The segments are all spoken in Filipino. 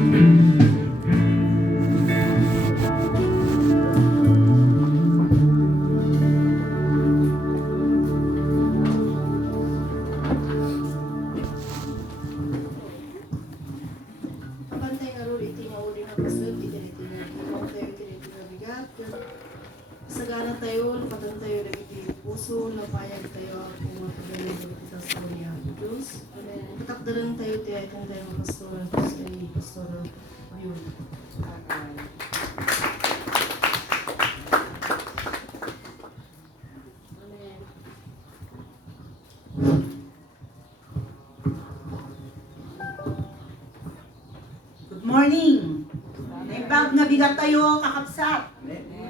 Pabantay nga ron, iti nga uli nga paswag, iti nga ikaw tayo, iti nga bigat. Kasagaran tayo, napatan tayo, iti puso, napayag tayo, kung mga pagaling iti sa niya. Diyos, patakdalan tayo, tayo, itong tayo mga pastor, Diyos ay pastor, ayun. Good morning! Naibag nga bigat tayo, kakapsat.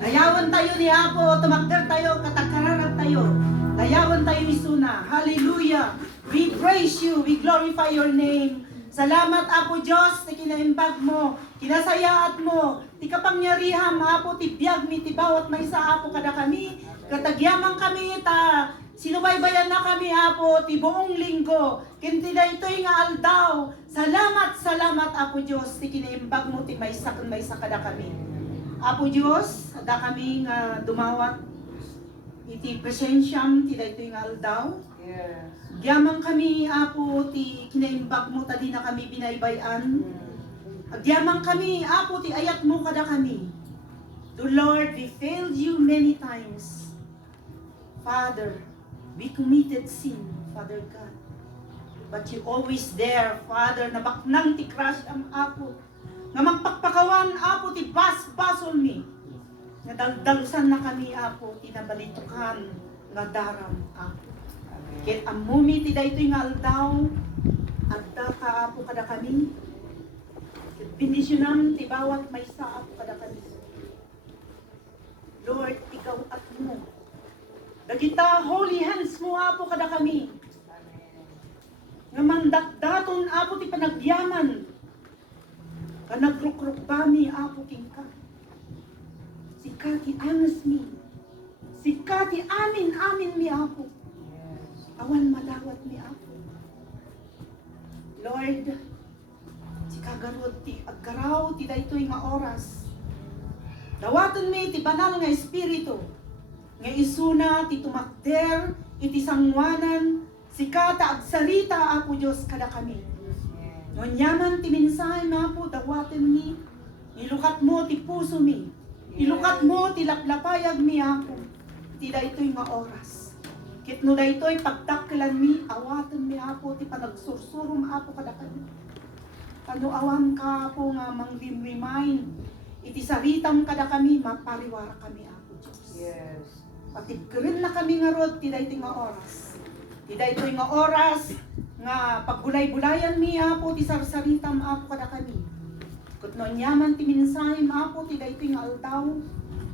Dayawan tayo ni Apo, tumakder tayo, katakararan tayo. Dayawan tayo ni Suna. Hallelujah! We praise you, we glorify your name. Salamat Apo Diyos, ti kinaimbag mo, kinasayaat mo, ti kapangyarihan, Apo, ti biyag mi, ti bawat may sa Apo kada kami. Katagyaman kami, ta sinubaybayan na kami, Apo, ti buong linggo. Kinti na ito'y nga aldaw. Salamat, salamat, Apo Diyos, ti kinaimbag mo, ti may kada kami. Apo Diyos, ada kami nga dumawat, iti presensyam, ti da ito'y nga aldaw. Yes. Agyaman kami, Apo, ti kinaimbag mo, tadi na kami binaybayan. Agyaman kami, Apo, ti ayat mo kada kami. The Lord, we failed you many times. Father, we committed sin, Father God. But you always there, Father, na baknang ti crush ang Apo. Nga magpakpakawan, Apo, ti basol mi. Nga daldalusan na kami, Apo, ti nabalitukan, nga daram, Apo. Ket amumi ti daytoy nga aldaw, adda ka, Apo, kada kami. Ket bendisyonan ti bawat may sa, Apo, kada kami. Lord, ikaw at mo. Dagita holy hands mo, Apo, kada kami. Nga mandakdaton, Apo, ti panagyaman. Kanagrukruk bami, Apo, king ka. Sika ti angas mi. Sika ti amin mi, Apo. Awan madawat mi, Apo. Lord, sika garod ti agkaraw ti daytoy nga oras. Dawaton mi ti banal nga espiritu. Nga isuna ti tumakder iti sangwanan, sika ta agsarita, Apo Diyos, kada kami. Ngunyaman ti mensahe na, Apo, dawaton mi. Ilukat mo ti puso mi. Ilukat mo ti laplapayag mi, Apo. Ti daytoy nga oras. Kitno daytoy pagtaklan mi, awaton mi, Apo, ti panagsursurum, Apo, kada kami. Panuawan ka, Apo, nga mang-remind. Iti saritam kada kami, mapariwara kami, Apo Diyos. Yes. Patigrin na kami nga rod, ti daytoy nga oras. Ti daytoy nga oras, nga pagbulay-bulayan mi, Apo, ti sarsaritam, Apo, kada kami. Kutno yaman ti mensahe, Apo, ti daytoy nga aldaw.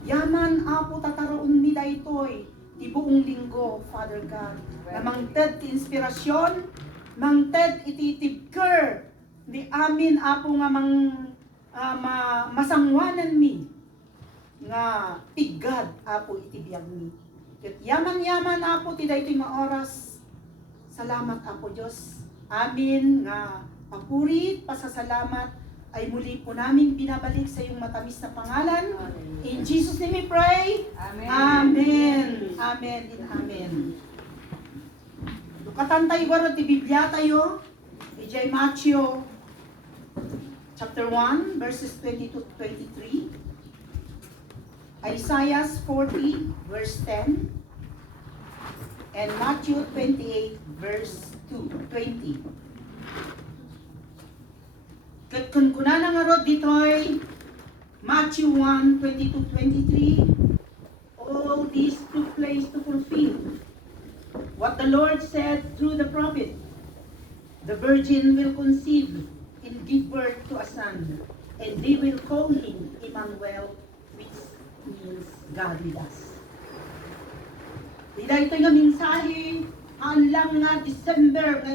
Yaman, Apo, tataroon mi daytoy ti buong linggo, Father God. Na mangted ti inspirasyon, mangted iti tibker, di amin, Apo, nga masangwanan mi, nga tigad, Apo, iti biyag mi. Ket yaman, Apo, ti daytoy nga oras. Salamat, Apo Diyos. Amin nga papuri, pasasalamat ay muli po namin binabalik sa iyong matamis na pangalan. In Jesus' name we pray. Amen. Amen. Amen and amen. Lukatan tayo garo ti Biblia tayo. Ijay Matthew chapter 1 verses 22 to 23. Isaiah 40 verse 10. And Matthew 28 verse 20. Kat kun kunana nga rod ditoy Matthew 1, 22-23, all these took place to fulfill what the Lord said through the prophet. The virgin will conceive and give birth to a son, and they will call him Emmanuel, which means God with us. Dida ito nga mensahe, ang lang nga December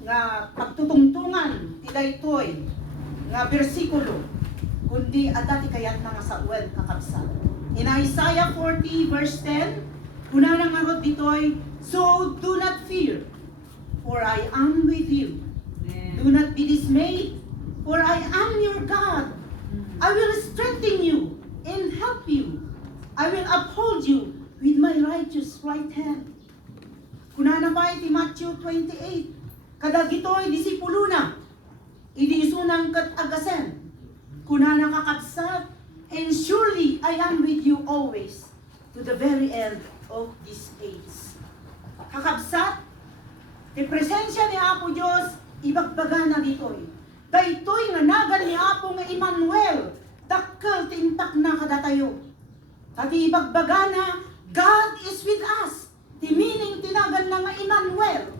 nga pagtutungtungan, dida ito'y nga bersikulo, kundi adati kayat mga sa uwan kakabsat. In Isaiah 40 verse 10, una nga rod dito'y, so do not fear, for I am with you. Do not be dismayed, for I am your God. I will strengthen you and help you. I will uphold you with my righteous right hand. Kunana pa iti Matthew 28. Kadagitoy disipulo na. Idi isunang kat agasen. Kunana kakabsat. And surely I am with you always to the very end of this age. Kakabsat, ti presensya ni Apo Diyos, ibagbaga na ditoy. Daytoy nga nagan ni Apo nga Emmanuel, dakkel ti impak na kadatayo. Tati ibagbaga na, God is with us. Ti meaning tinagan na nga Emmanuel.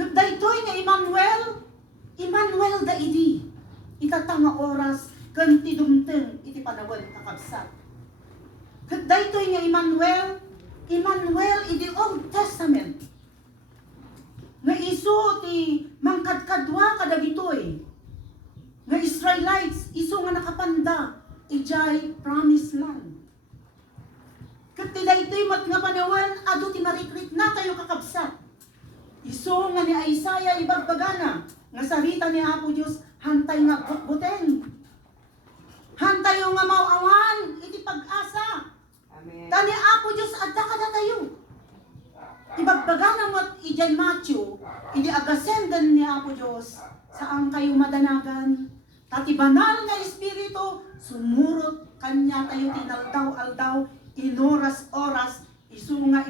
Daytoy nga Emmanuel da idi. Itatanga oras, kanti dumteng iti panawan kakabsat. Daytoy nga Emmanuel iti Old Testament. Nga iso ti mangkadkadwa kadagitoy. Nga Israelites iso nga nakapanda ijay promised land. Ket ti daytoy mat nga panawan adu ti marikrit na tayo kakabsat. Iso nga ni Isaiah ibagbagana nga sarita ni Apo Dios hantay nga buteng. Hantay nga mauawan iti pag-asa. Amen. Tani Apo Dios adda kada tayo. Ibagbagana mat ijay Matthew, idi agasenden ni Apo Dios saan kayo madanagan. Tati banal nga espiritu sumurot kanya tayo tinaldaw-aldaw inoras-oras isu nga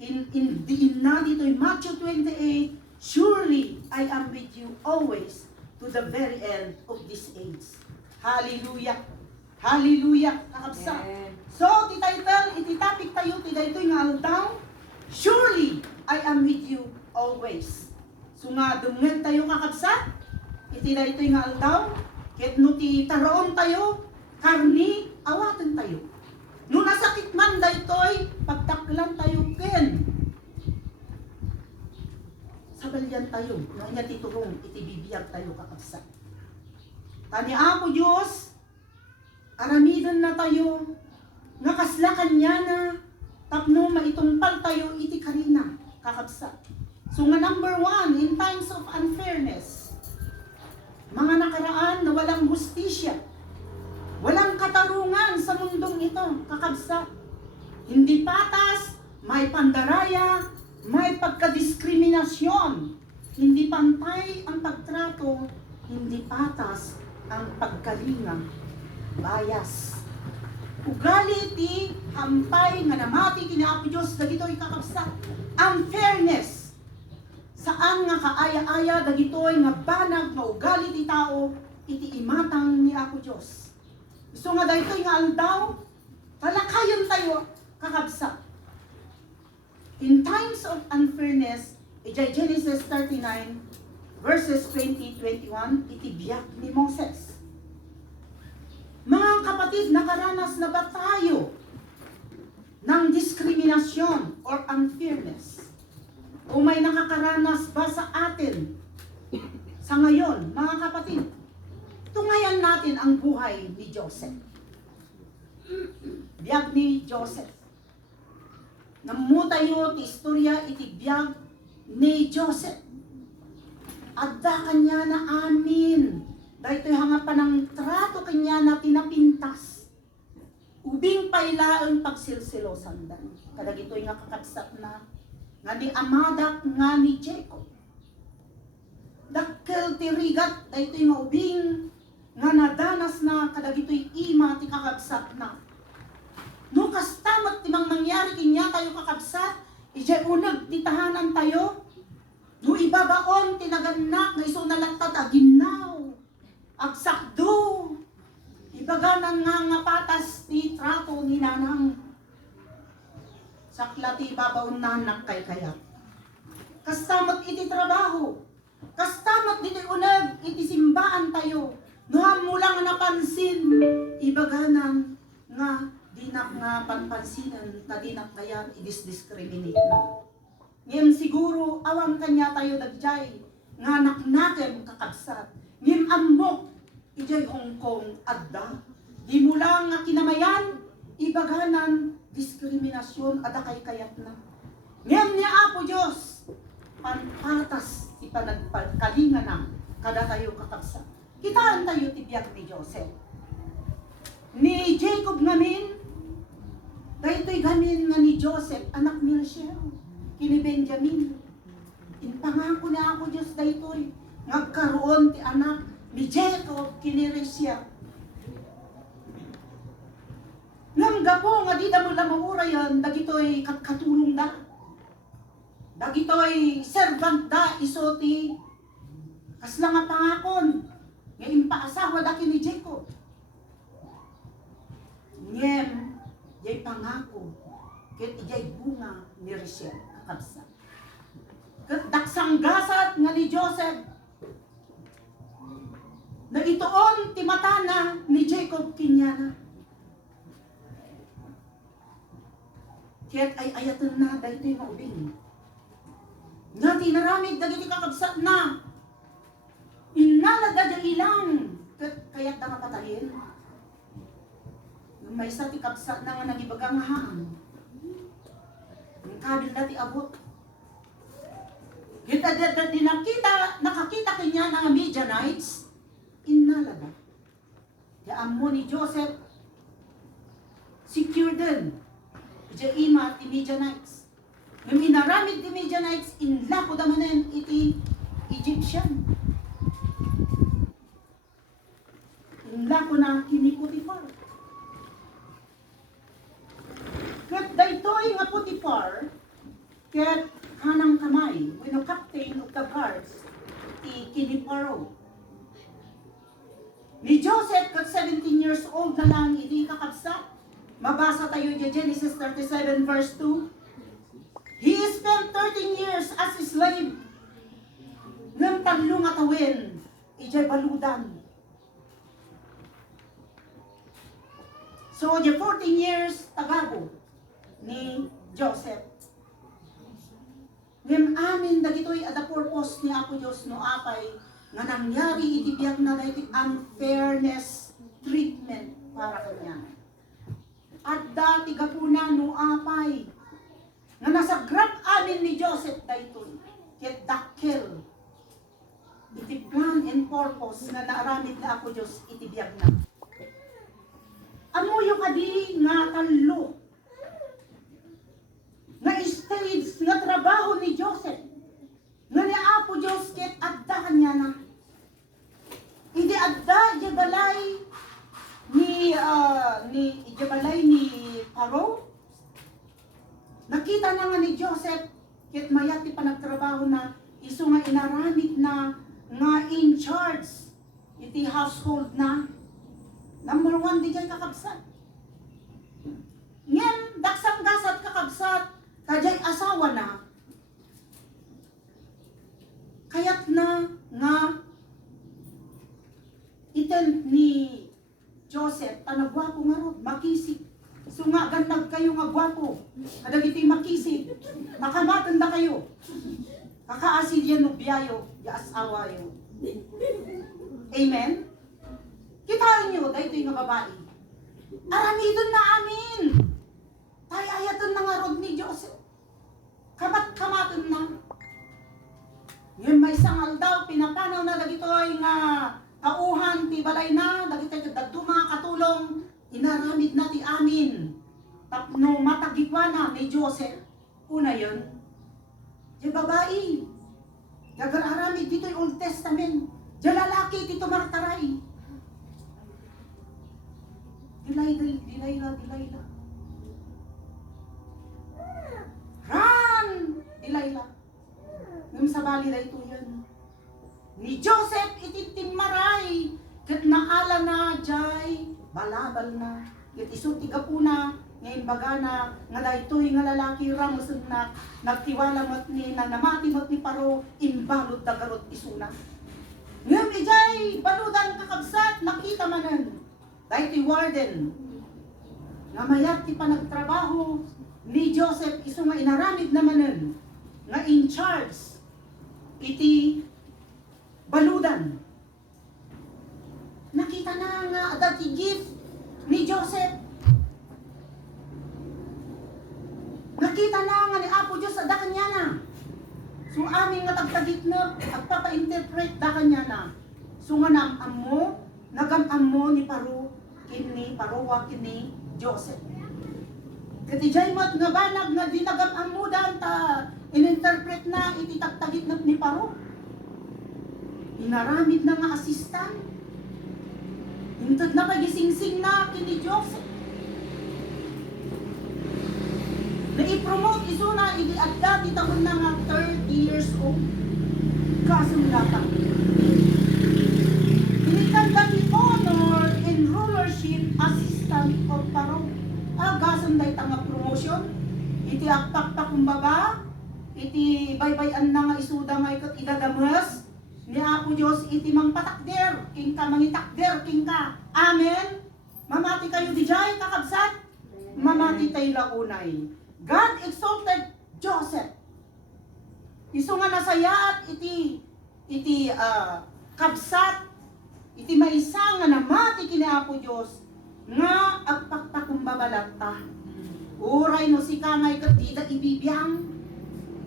in dito in Matthew 28, surely I am with you always to the very end of this age. Hallelujah. Hallelujah. Kakabsa. Amen. So, ti title, iti topic tayo, ti daytoy nga aldaw, surely I am with you always. So nga dumngeg tayo kakabsa, iti daytoy nga aldaw, ket no ti taroon tayo, karni awaten tayo. No nasakit man daytoy, pagtaklan tayo ken. Sabalyan tayo, no nya titurong iti bibiyag tayo kakabsa. Tani Apo Dios, aramidon na tayo, nga kasla kanya na, tapno maitungpal tayo iti karina, kakabsa. So nga number 1, in times of unfairness, mga nakaraan na walang hustisya, walang katarungan sa mundong ito, kakabsa. Hindi patas, may pandaraya, may pagkadiskriminasyon, hindi pantay ang pagtrato, hindi patas ang pagkalinga, bias. Ugali ti hampay nga namati kini Apo Dios dagitoy kakabsat. Unfairness. Saan nga kaaya-aya dagitoy nga banag nga ugali ti tao iti imatang ni Apo Dios. Gusto nga daytoy nga aldaw talakayon tayo kakabsat. In times of unfairness, ijay Genesis 39 verses 20-21 iti biyak ni Moses. Mga kapatid, nakaranas na ba tayo ng diskriminasyon or unfairness? O may nakakaranas ba sa atin sa ngayon, mga kapatid? Tungayan natin ang buhay ni Joseph. Biyag ni Joseph. Namutayo ti istorya iti biyag ni Joseph. Adda kanya na amin. Dahito hangapan ng trato kanya na tinapintas. Ubing pailaon pagsilsilosan dan. Kadag ito'y nga kakatsat na nga ni Amadak nga ni Jacob. Dakkel tirigat dahito'y maubing nga nadanas na kadag ito'y ima ti kakatsat na. No kastamat timang mangyari kanya tayo kakabsat, ijay unag ti tahanan tayo. No ibabaon tinaganak nga iso nalatad aginaw. Agsakdo. Ibaganan nga patas ni trato ni nanang. Saklati ibabaon nanak kay kayat. Kastamat iti trabaho. Kastamat iti unag iti simbaan tayo. Nuham mo lang napansin. Ibaganan nga dinak nga panpansinan na dinak kayan i-discriminate na. Ngayon siguro awang kanya tayo dagjay nga naknakem kakabsat. Ngayon amok ijay Hong Kong adda. Di mo lang nga kinamayan ibaganan diskriminasyon ada kay kayat na. Ngayon ni Apo Diyos panpatas ti panagkalinga na kada tayo kakabsat. Kitaan tayo ti biyak ni Joseph. Ni Jacob ngamin, daytoy gamin nga ni Joseph, anak ni Rachel, kini Benjamin. Inpangako na ako Diyos daytoy, ngagkaroon ti anak ni Jacob kini Rachel. Nangga po nga di da mo lamamura yan, dagitoy katulong da. Dagitoy servant da isoti. Kasla nga pangakon, nga impaasawa da kini Jacob. Ngem, yay pangako, ket ijay bunga ni Rachel, kakabsa. Ket daksang gasat nga ni Joseph, na itoon ti matana ni Jacob kinyana. Kaya't ay ayatan na dahito yung maubing. Nga tinaramid dagiti kakabsat na. Inalada dyan ilang. Kaya't na mapatayin. Yung may sa ti kabsat na nga nagibagang haang. Yung kabil na ti abot. Kita di nakakita kanya ng Midianites. Inalada. Yaan mo ni Joseph. Secure din. Jaima ti Midianites. Yung inaramid ti Midianites, inlako damanen iti Egyptian. Inlako na kini Potiphar. Ket daytoy nga Potiphar, ket hanang kamay, when captain of the guards, ti kini Pharaoh. Ni Joseph, ket 17 years old na lang, hindi kakabsat. Mabasa tayo di Genesis 37 verse 2. He spent 13 years as a slave. Ngam talong atawin, ijay baludan. So, di 14 years tagabo ni Joseph. Ngam amin dagitoy ada purpose ni Apo Diyos no apay nga nangyari itibiyag na dahil unfairness treatment para kanya. At dati gapuna no apay nga nasa grab amin ni Joseph daytoy ket dakkel iti plan and purpose nga naaramid na ako Diyos itibiyag na. Amuyo kadi nga tallo nga stage nga trabaho ni Joseph nga ni Apo Diyos ket adda kanya na. Hindi adda di balay ni Pharaoh. Nakita na nga ni Joseph ket mayat ti panagtrabaho na isu nga inaramid na nga in charge iti household na. Number 1 di jay kakabsat. Ngem daksang gasat kakabsat kajay asawa na. Kayat na nga iten ni Joseph, tanagwapo nga ro, makisig. So nga, gandag kayo nga gwapo. Kadag ito'y makisig. Nakamatanda kayo. Kakaasid yan no biyayo, ya asawa yun. Amen? Kitaan nyo, dahil ito'y nga babae. Aramidon na amin. Tayo ayaton na nga rod ni Joseph. Kamat-kamaton na. Yun may sangal daw, pinapanaw na dagitoy nga kauhan ti balay na, dagitoy dadto mga katulong, inaramid na ti amin. Tapno matagikwa na ni Joseph. Una yun, yung babae. Gagararamid dito'y Old Testament. Yung lalaki dito martaray. Dilayla. Run! Dilayla. Ngam sa bali na ito yun. Ni Joseph ititim maray. Kat naala na jay. Balabal na. Kat isutiga po na. Ngayon baga na. Nga da ito'y nga lalaki ramos na. Nagtiwala mat ni na namati mat ni Paro. Imbalot da garot isuna. Ngam ijay. Baludan kakabsat. Nakita manan. Da ito'y warden. Nga mayat ti panagtrabaho. Ni Joseph iso nga inaramid namanan. Nga in charge. Iti baludan. Nakita na nga dati gift ni Joseph. Nakita na nga ni Apo Diyos ada kanya na. So aming nga tagtagit na agpapa-interpret da kanya na. So nga naamam mo, nagamam mo ni Parowa kini Joseph. Kati jay mat nga banag nga di nagamam mo dan ta ininterpret na ititagtagit na ni Paro. Inaramid na nga asistan. Hintod na pagising-sing na kini Joseph. Na-i-promote iso na idi-adda di taon na nga 30 years old. Kasulatan. Inikanda ni honor and rulership assistant of Paro. Agasan day tanga promotion. Iti akpak kumbaba. Iti baybayan na nga isuda nga ikat idadamas. Ni Apo Diyos iti mang patakder. King ka mangitakder. King ka. Amen. Mamati kayo di jay kakabsat. Mamati tayo launay. God exalted Joseph. Iso nga nasayaat iti kabsat iti maysa nga namati kini Apo Dios nga agpakpakumbabalatta ta. Uray no si kangay ket dida ibibiyang.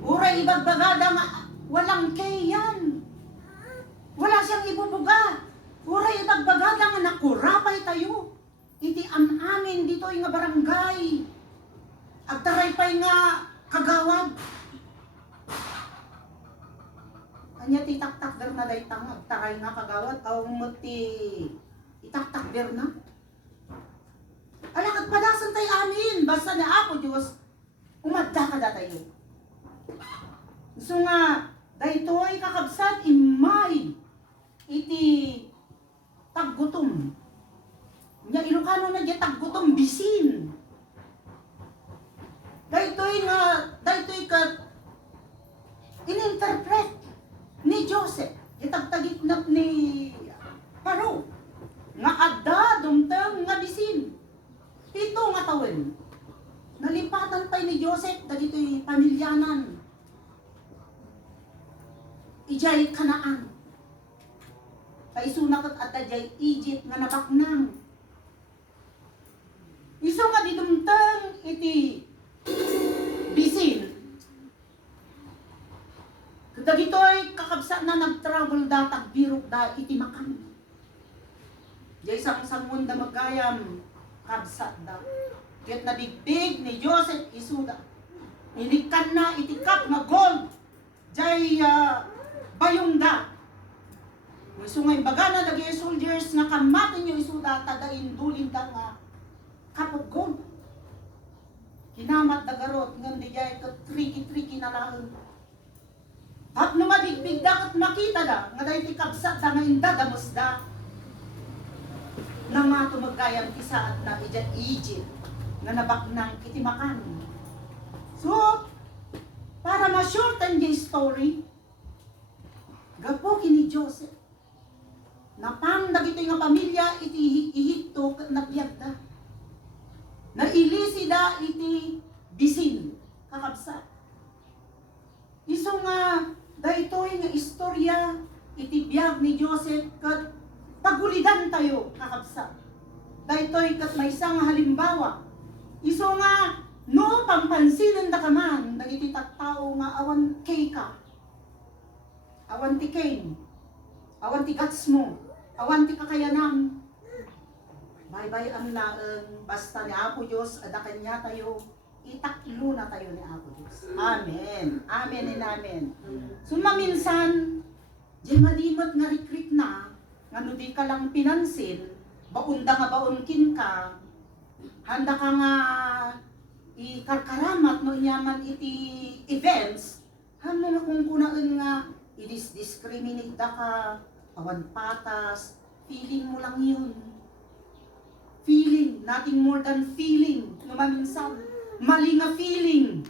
Uray ibagbagada nga walang kayan. Wala siyang ibubuga. Uray ibagbagada nga nakurapay tayo. Iti amin dito nga barangay. Agtaray pa'y nga kagawad. Anya ti taktakder na day tang agtaray nga kagawad. Aw mo ti itaktakder na. Alakad padasan tayo amin. Basta ni Apo Diyos, umadda ka da tayo. So nga, daytoy kakabsat imay iti taggutom. Nya Ilocano na di taggutom bisin. Daytoy ka ininterpret ni Joseph. Itagtagit na ni Paro. Nga adda dumtang nga bisin. Ito nga tawen. Nalipatan pa ni Joseph dagitoy pamilyanan. Ijay Kanaan. Kaisuna kat at jay Egypt nga nabaknang. Iso nga didumtang iti bisin. Dagitoy kakabsa na nag-travel da tagbirok da iti Makan. Jay sang da magayam kabsat da. Ket nabigbig ni Joseph isuda. Inikan na itikap nga gold. Jay bayong da. Gusto nga imbagana dagi soldiers nga kamatin yung isuda tadain dulin da nga kapag gold. Kinamat da garot ngam di jay ket tricky na lang. At numadigbig da ket makita da nga dayti kabsat da nga inda damos da. Nang mga tumagayang isa at na ijat Egypt nga nabaknang iti Makan. So, para ma-shorten yung story, gapo kini Joseph. Napang dagito nga pamilya iti Ehipto ket napiyag da. Nailisi da iti bisin kakabsat. Iso nga daytoy nga istorya iti biyag ni Joseph ket pagulidan tayo kakabsat. Daytoy ket maysa nga halimbawa. Iso nga no pampansinan da kaman dagiti tattao nga awan kay ka. Awan ti kain. Awan ti gats mo. Awan ti kakayanan. Bye-bye ang laeng basta ni Apo Diyos ada kanya tayo itaklo na tayo ni Apo Diyos. Amen. Amen and amen. So maminsan di malimot nga rikrik na ngano di ka lang pinansin, baunda nga baunkin ka, handa ka nga ikarkaramat no inyaman iti events, hamo na kung kunaan nga i-discriminate da ka, awan patas, feeling mo lang yun. Feeling, nothing more than feeling. No maminsan, mali nga feeling.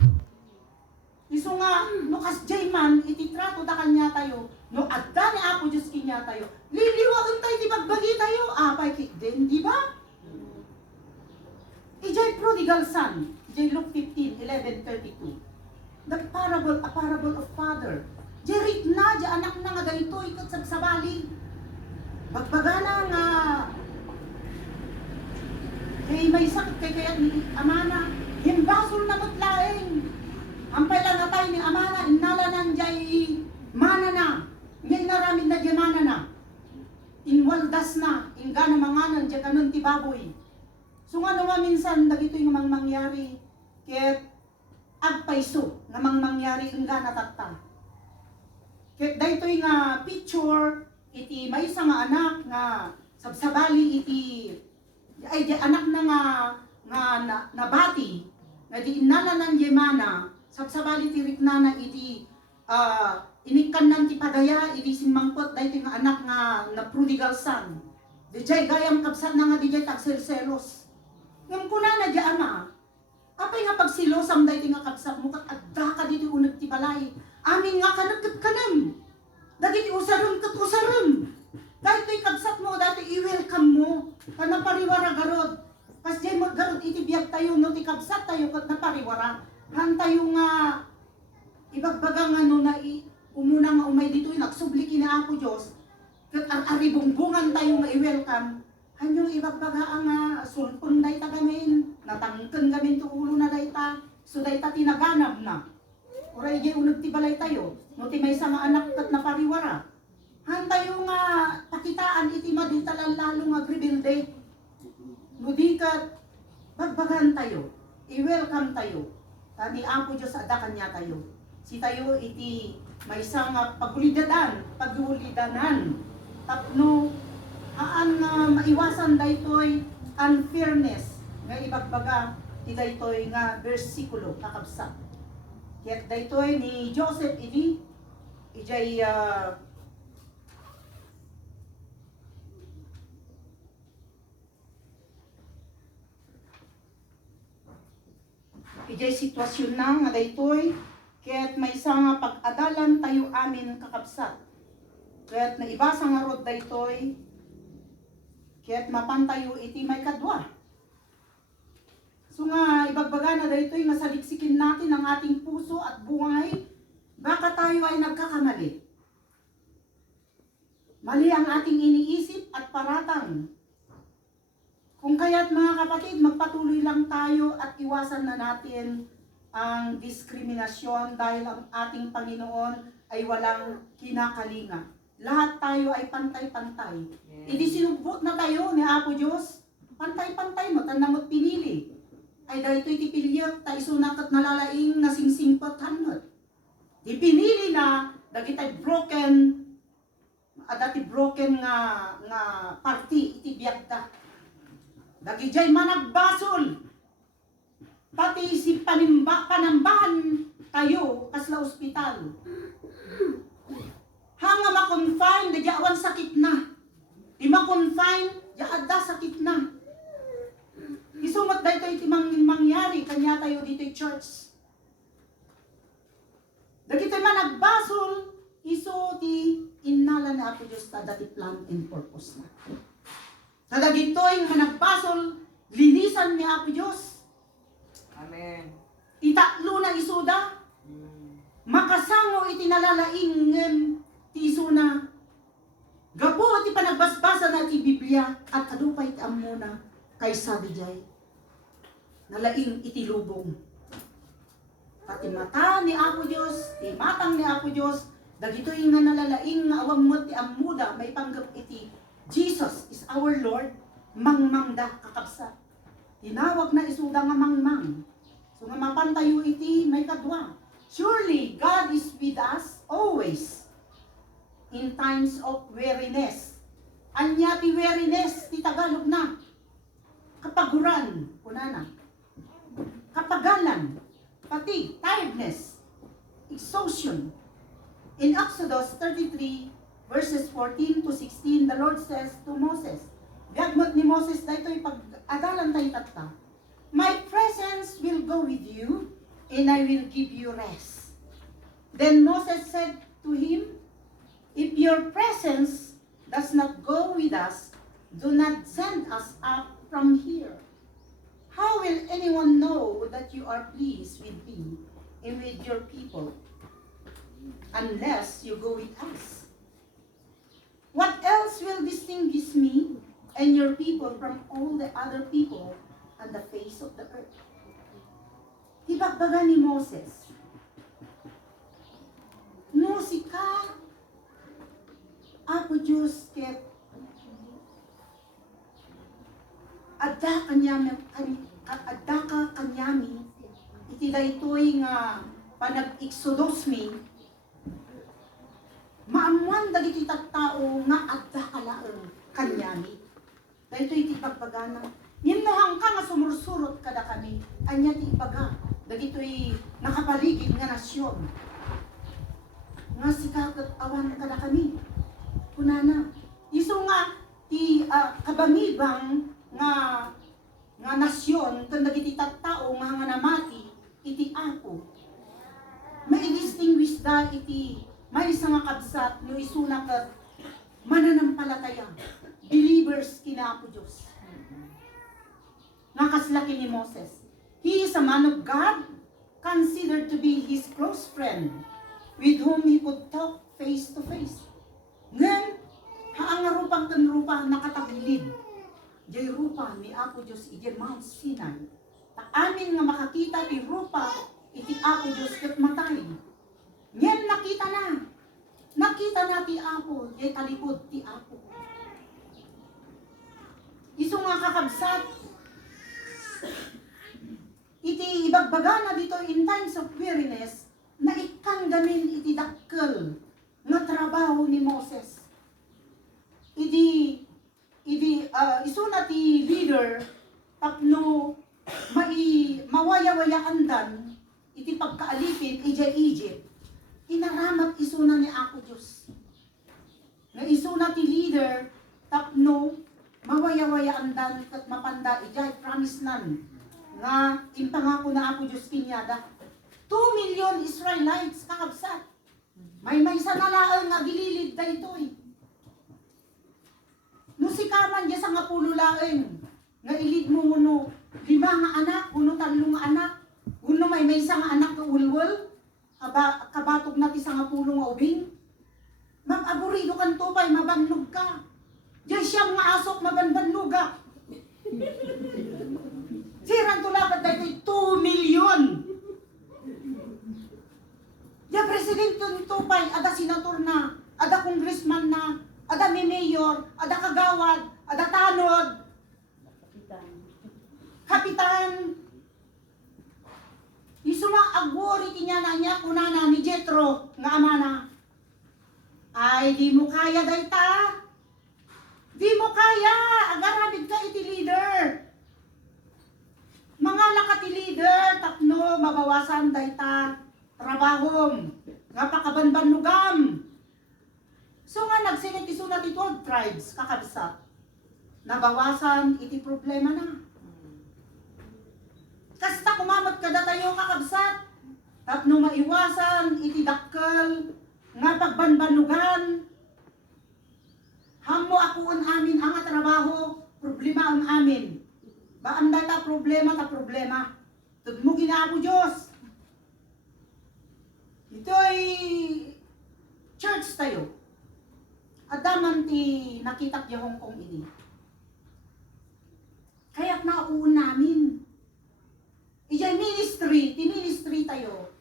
Iso nga, no kas jayman, ititrato da kanya tayo, no adda ni Apo Diyos kinya tayo, liliwagan tayo, di magbagi tayo, apay kik din, di ba? Ijay prodigal son, ijay Luke 15:11-32. The parable, a parable of father. Jerit na, di anak na nga ganito, ikat sagsabali. Bagbagana nga, kay may sakit kay kaya ni Amana, himbasol na matlaeng. Ampay lang na tayo ni Amana, inala nang jay mana na. das na, ingga na manganan, diya kanon ti baboy. So nga naman minsan, dagito yung mangyari, ket agpaiso, nga mangyari, ingga na tatta. Ket dahito yung picture, iti may isa nga anak, nga sabsabali iti, ay di anak na nabati, nga di inala ng Yemana, sabsabali tirik na iti, inikan nan ti padaya, iti simangkot, dahito nga anak nga na prodigal son. Di jay gayam kapsat na nga di jay tagselselos. Ngam kuna na di ama, apay nga pagsilosam dahito nga kapsat mo, kat adda ka dito unag ti balay. Amin nga kanagkat kanam. Dagiti usarum kat usarum. Dahito'y kapsat mo, dati i-welcome mo. Kanapariwara garod. Kas jay mo garod iti biyag tayo, no ti kapsat tayo kat napariwara. Han tayo nga ibagbagang ano na umuna nga umay dito yung nagsubli kina Apo Diyos. Kat aribungbungan tayo nga i-welcome. Han yung ibagbaga ang sulpon day ta gamin. Natangken gamin to ulo na day ta. So day ta tinaganab na. Uray jay unag tibalay tayo. No ti may nga anak kat napariwara. Han tayo nga pakitaan iti madita lalo nga agribilde. No di kat bagbagan tayo. I-welcome tayo. Tani Apo Diyos adakan niya tayo. Si tayo iti may nga pagulidanan. Tapno haan nga maiwasan daytoy unfairness nga ibagbaga ti daytoy nga bersikulo kakabsat. Ket daytoy ni Joseph iti ijay ijay sitwasyon na nga daytoy ket may nga pag-adalan tayo amin kakabsat. Ket naibasa nga rod daytoy ket mapantayo iti may kadwa. So nga ibagbaga na daytoy nga saliksikin natin ang ating puso at buhay baka tayo ay nagkakamali. Mali ang ating iniisip at paratang. Kung kaya't mga kapatid, magpatuloy lang tayo at iwasan na natin ang diskriminasyon dahil ang ating Panginoon ay walang kinakalinga. Lahat tayo ay pantay-pantay. Hindi sinubot na tayo ni Apo Diyos. Pantay-pantay mo, tanamot pinili. Ay dahil ito'y tipilyak, tayo sunakat nalalaing nasingsingpot hanot. Ipinili na, dagitay broken, dati broken nga party, iti biyagda. Dagijay managbasol. Pati si panambahan tayo kasla ospital. Hanga ma-confine, nagyawan sakit na. Di ma-confine, yaadda sakit na. Isumat dahito iti mangyari, kanya tayo dito church. Dagito'y managbasol, iso ti innala na Apo Diyos ta dati plan and purpose na. Kadagito'y managbasol, linisan ni Apo Diyos. Amen. Itatlo na isuda. Makasango iti nalalaing ti isuna. Gapo iti panagbasbasa na iti Biblia at adupay ti amuna kay sabi jay. Nalaing iti lubong. Pati mata ni Apo Diyos, ti matang ni Apo Diyos, dagito'y nga nalalaing nga awang mo ti amuda may panggap iti Jesus is our Lord, mangmangda kakabsa. Tinawag na isuda nga mangmang. So nga mapantayo iti may kadwa. Surely God is with us always in times of weariness. Anya ti weariness ti Tagalog na. Kapaguran, kunana. Kapagalan, fatigue, tiredness, exhaustion. In Exodus 33 verses 14 to 16, the Lord says to Moses, Gagmot ni Moses dahito ipag-adalan tayo tatta. My presence will go with you, and I will give you rest. Then Moses said to him, If your presence does not go with us, do not send us up from here. How will anyone know that you are pleased with me and with your people, unless you go with us? What else will distinguish me and your people from all the other people on the face of the earth? Ibagbaga ni Moses, no si ka, Apo Diyos ket adda ka kanyami, iti daytoy nga panag-exodus mi, maamuan dagiti tattao nga adda ka laeng kanyami. Daytoy iti pagpagana. Nimnohang ka nga sumursurot kada kami, anya ti ipaga, dagitoy nakapaligid nga nasyon. Nga sikakat awan kada kami. Kunana, iso nga ti kabangibang nga nasyon ken dagiti tattao nga namati iti Apo. Mai-distinguish da iti maysa nga kabsat no isuna ket mananampalataya, believers kina Apo Dios. Nga kaslaki ni Moses. He is a man of God, considered to be his close friend, with whom he could talk face to face. Ngayon, haang rupang ken rupa nakatagilid. Jay rupa ni Apo Dios iti Mount Sinai. Ta amin nga makakita ti rupa iti Apo Dios ket matay. Ngayon nakita na. Nakita na ti Apo, jay talikod ti Apo. Isu nga kakabsat, iti ibagbaga na dito in times of weariness, na ikan gamin iti dakkel nga trabaho ni Moses. Isu na ti leader, tapno mawaya-wayaandan, iti pagkaalipin, Egypt, inaramat isu na ni Apo Diyos. Nga isu na ti leader, tapno mawaya-wayaandan, kat mapanda, ijay promise land, nga impangako na Apo Diyos kinyada. 2 million Israelites kakabsat. May sanalaang nga gililid da ito'y. No si kaman diya sa nga pulo laeng, nga ilid mo uno 5 nga anak, uno 3 nga anak, uno may nga anak ka ulwal, kabatog nati sa nga pulo nga ubing. Mag-aburido kan tupay, mabanlog ka. Diyan siyang nga asok, mabanbanluga. Siran tulakat dahil 2 million. Diyan presidente ni tupay, ada senator na, ada congressman na, ada may mayor, ada kagawad, ada tanod, kapitan. Isuma agwori kinya na niya kunana ni Jethro nga amana. Ay di mo kaya dayta. Di mo kaya, agaramid ka iti leader. Mga lakati leader, tapno mabawasan dayta trabahom, nga pakabanbanlugam. So nga nagsinet isunat iti 12 tribes kakabsat. Nabawasan iti problema na. Kasta kumamat kada tayo kakabsat. Tapno maiwasan iti dakkel nga pagbanbanugan. Hammo akuon amin ang trabaho, problema ang amin. Baan data problema ta problema. Tudmo ginapo Dios. Ito'y church tayo. Adaman ti nakita ti Hong Kong ini. Kaya't nauun namin. Ijay ministry tayo.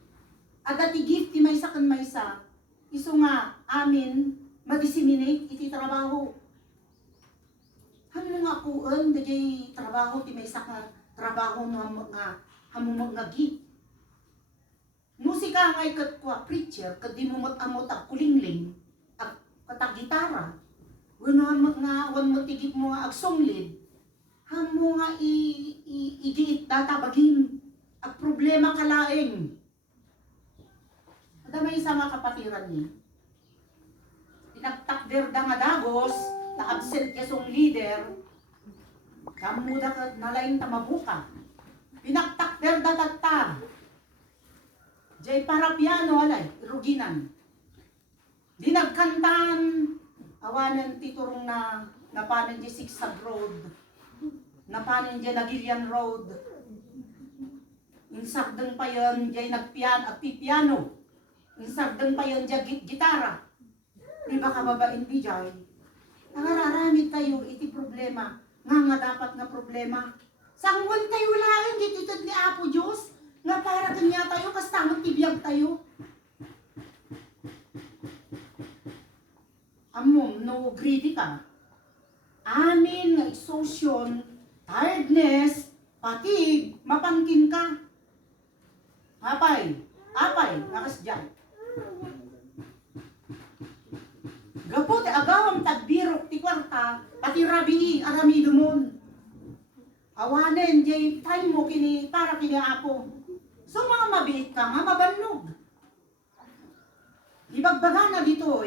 Ada ti gift ti maysa kan maysa. Isu nga amin ma-disseminate iti trabaho. Hamno nga kuon dayay trabaho ti maysa ka trabaho no nga hamumag nga gift. Musika ngay kat kwa preacher kat di mo amot ang kulingling at katag gitara. Wan mo tigip mo ag songlid. Hamo nga igiit databagin at problema kalaeng. Ada may isa nga kapatiran ni. Pinagtakder da nga dagos, na absent kesong leader. Kamuda ka nalaing tamabuka. Pinagtakder da tatta. Jay para piano alay, ruginan. Di nagkantan, awanan titurong na napanan di Sigsag Road, napanan di Nagilian Road. Insagdang pa yun, jay nagpipiano. Insagdang pa yun, jay gitara. Di ba kababain di jay? Nangararami tayo, iti problema. Nga dapat nga problema. Sangwan tayo lang, gititod ni Apo Diyos. Nga para kanya tayo, kastamot tibiyag tayo. Amom, no greedy ka. Amin nga isosyon, tiredness, fatigue, mapangkin ka. Apay, nakas dyan. Gapot, agawang tagbirok, ti kwarta, pati rabi, arami dumon. Awanen, jay, time mo kini, para kini ako. So mga mabiit ka nga, mabannog. Ibagbaga na dito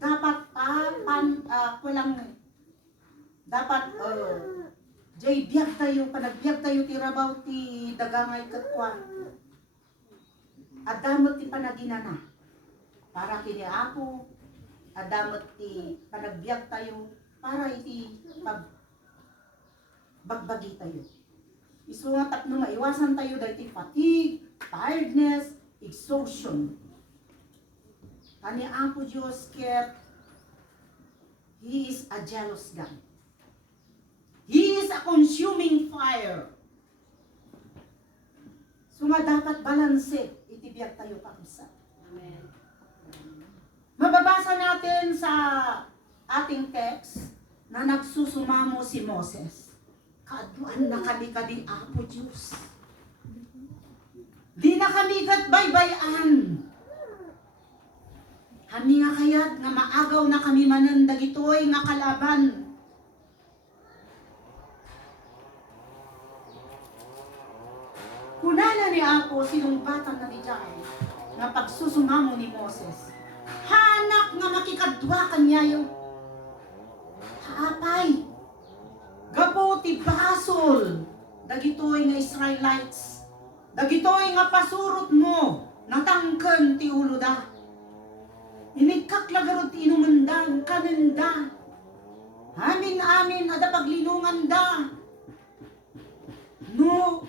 dapat dapat jay biyag tayo, panagbiag tayo ti rabaw ti dagangay katwa. Adamot ti panaginana para kini ako, adamot ti panagbiag tayo para iti bagbagi tayo. Iso nga tapno maiwasan tayo dahil ti fatigue, tiredness, exhaustion. Kani ako Diyos ket He is a jealous God. He is a consuming fire. So nga dapat balanse, itibiyag tayo kakisa. Amen. Mababasa natin sa ating text na nagsusumamo si Moses. Kaduan na kami kadi Apo Diyos. Di na kami baybayan. Kami nga kayat nga maagaw na kami manandag ito'y nga kalaban. Kunana ni Apo sinungbatan na ni Jai nga pagsusumamo ni Moses. Hanak nga makikadwa kanyayo. Haapay. Gaputi basol. Dagitoy nga Israelites. Dagitoy nga pasurot mo. Natangken ti ulo da. Inikkaklagarod ti inumandang kananda. Amin ada paglinungan da. No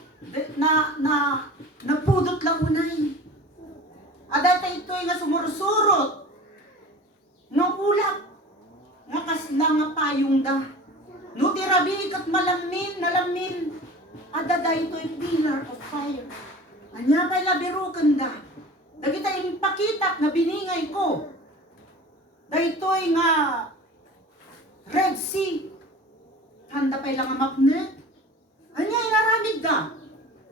napudot lang unay. Ada ito'y nga sumursurot. Nga ulap. Nga kasla nga payong da. No tirabi kat nalamin. Ada da ito'y pillar of fire. Anya pa'y labirukan da. Dagita yung pakitak na biningay ko. Da ito'y nga Red Sea. Handa pa'y lang nga mapnet. Anya inaramid da.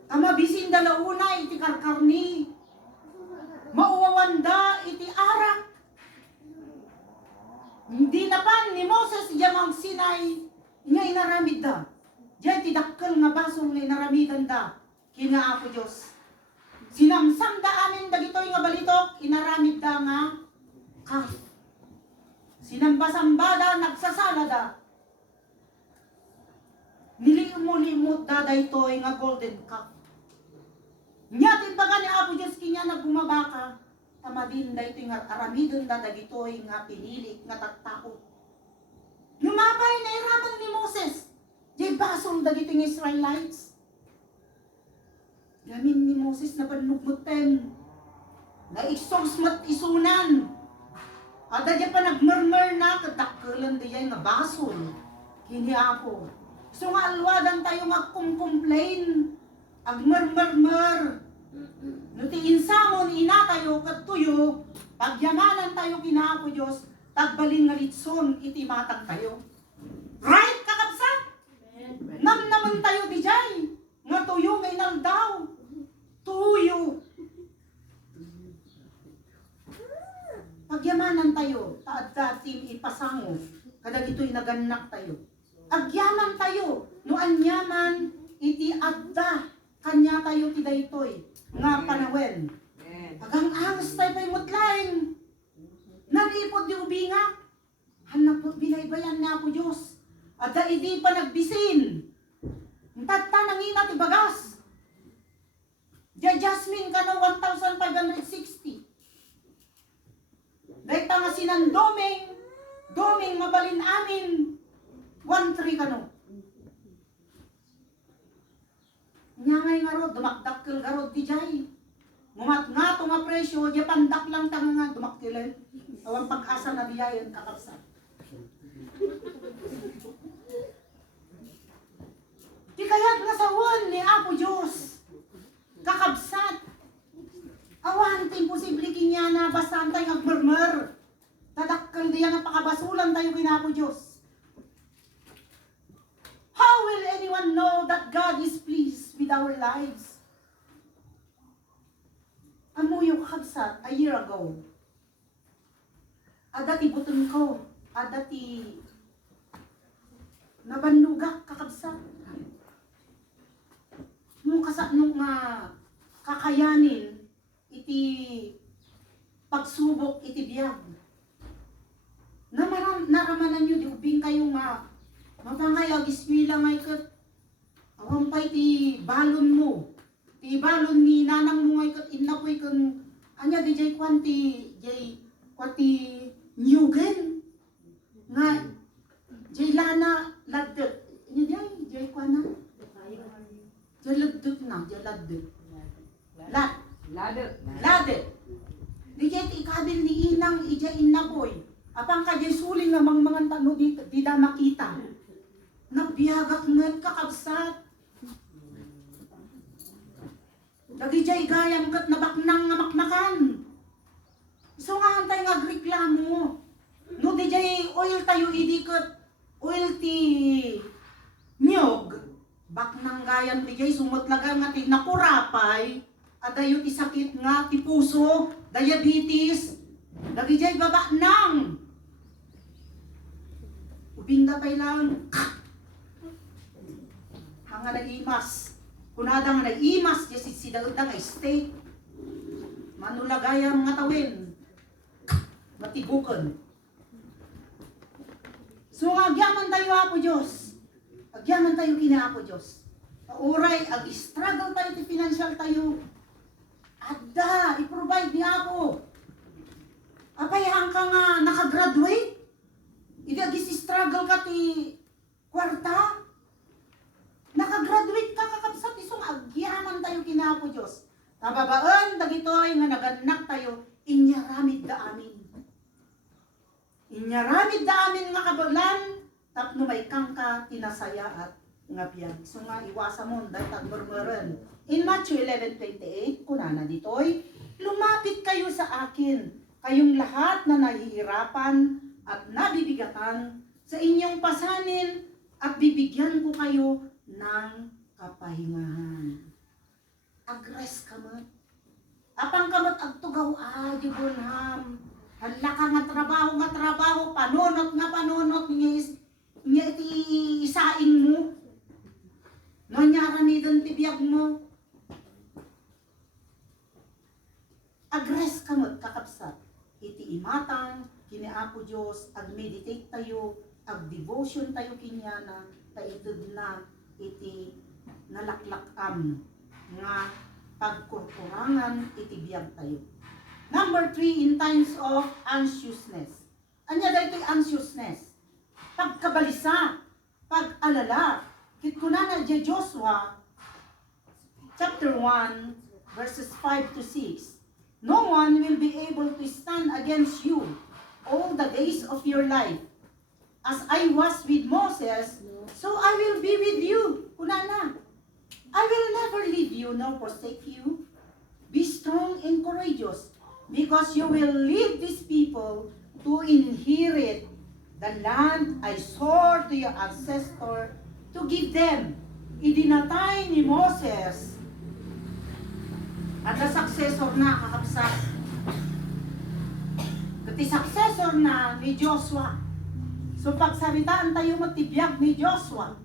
Kamabisin da launa iti karkarni. Mauwawanda iti arak. Hindi na pan ni Moses yamang Sinai. Inya inaramid da. Diyan ti dakkel nga basong nga inaramidan da. Kina ako Diyos. Sinamsam da amin dagitoy nga balitok. Inaramid da nga calf. Sinambasambada nagsasala da. Nilimot da daytoy nga golden calf. Nyatin baga ni Apo Diyos kinya nagbumabaka. Tamadin da ito nga aramidon da dagitoy nga pinilik nga tattao. Numapay na iraman ni Moses. Di basong dagito nga Israelites. Gamin ni Moses na panugmutin. Na exhaust isunan. Ada di pa nagmurmur na kadakkelan diya nga basol. Kini Apo. So nga alwadan tayo nga complain. Agmurmur. Nuti insamon ina tayo katuyo, pagyamanan tayo kinaapo Diyos, tagbalin nga litson iti matag tayo. Right kakabsat? Namnaman tayo di jay, nga tuyo nga inaldaw. Tuyo. Pagyamanan tayo, taad tim ipasango, kadag ito'y naganak tayo. Agyaman tayo, no anyaman iti adda, kanya tayo ti daytoy. Nga panawen. Agang angas tayo pa'y mutlaing. Nanipod di ubinga. Hanap po binaybayan na ako Diyos. Ada hindi pa nagbisin. Tagta nangina ti bagas. Diya Jasmine ka na 1,560. Dahil nga sinan doming mabalin amin. 1,300 ka no. Nyangay nga rod, dumakdakkel nga rod di jay. Ngumat nga ito nga presyo, di pandak lang tanga nga dumakkilen. Awang pag-asa na diyayan kakabsat. Di kaya't nga sawan ni Apo Diyos. Kakabsat. Awan, imposible kinya na bastahan tayo agmurmur. Tadakkel diya nga pakabasulan tayo kina Apo Diyos. How will anyone know that God is pleased with our lives? Amo yung kakabsat, a year ago. Adati buton ko, adati nabanlugak kakabsat. Nung kakayanin, iti pagsubok, iti biyag. Naramanan nyo, di ubing kayo mapangay, agiswila ngay kat, awampay ti balon mo. Ti balon ni nanang mo ngay kat, inapoy kan, anya di jay kwanti nyugen. Nga, jay lana, laddet. Jay kwana. Jay laddet na, jay laddet. Laddet. Di jay ti ikabil ni inang, ijay inapoy. Apang ka jay suling nga mga tano di da makita. Nagbiagak ngat kakabsat. Dagi jay gayam kat nabaknang nga maknakan. So nga hantay nga agreklamo. No di jay oil tayo idikot. Oil ti nyog. Baknang gayam di jay sumutlaga nga ti nakurapay. Adayo ti sakit nga ti puso. Diabetes. Dagi jay babaknang. Ubinda pa'y lang. Hanga nag-imas. Kunada nga nag-imas, jasit sidaot na kay steak. Manulagaya mga tawin. Matigukan. So, agyaman tayo Apo Diyos. Agyaman tayo kina Apo Diyos. Uray, ag-struggle tayo, ti financial tayo. Adda, i-provide ni Apo. Apay, hang ka nga nakagraduate. Struggle ka ti kwarta. Nakagraduate ka kakabsat. Isong agyaman tayo kina Apo Diyos. Nababaan, dagitoy nga naganak tayo. Inyaramid da amin. Inyaramid da amin nga kabalan. Tapno may kangka, tinasaya at nga biyag. So nga iwasa mo, dahil tagmurmuran. In Matthew 11:28, kunana ditoy, lumapit kayo sa akin, kayong lahat na nahihirapan at nabibigatan sa inyong pasanin at bibigyan ko kayo ng kapahingahan. Agres kamat. Apang kamat agtugaw bunham. Hala ka nga trabaho, panunot, niya iti isain mo. Nanyara ni doon tibiyag mo. Agres kamat kakapsat. Iti imatang, kini Apo Diyos, ag-meditate tayo, ag-devotion tayo kinyana, taitod na iti nalaklakam nga pagkurkurangan iti biyag tayo. Number 3, in times of anxiousness. Anya dahil ito'y anxiousness? Pagkabalisa, pag-alala. Kitkunana di Joshua, chapter 1, verses 5 to 6. No one will be able to stand against you all the days of your life. As I was with Moses, so I will be with you. Kunana, I will never leave you nor forsake you. Be strong and courageous, because you will lead these people to inherit the land I swore to your ancestor to give them. Idinatay ni Moses at the successor na kakapsat. Kati successor na ni Joshua. So pagsalitaan tayo matibiyag ni Joshua.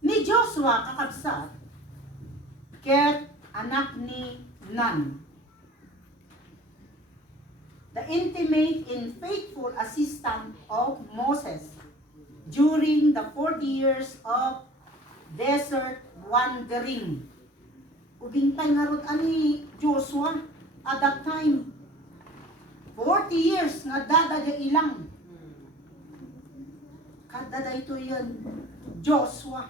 Ni Joshua kakapsat, ket anak ni Nun, the intimate and faithful assistant of Moses during the 40 years of desert wandering. Ubintay nga ron ani Joshua at that time. 40 years nga dadaya ilang. Kadada ito yan, Joshua.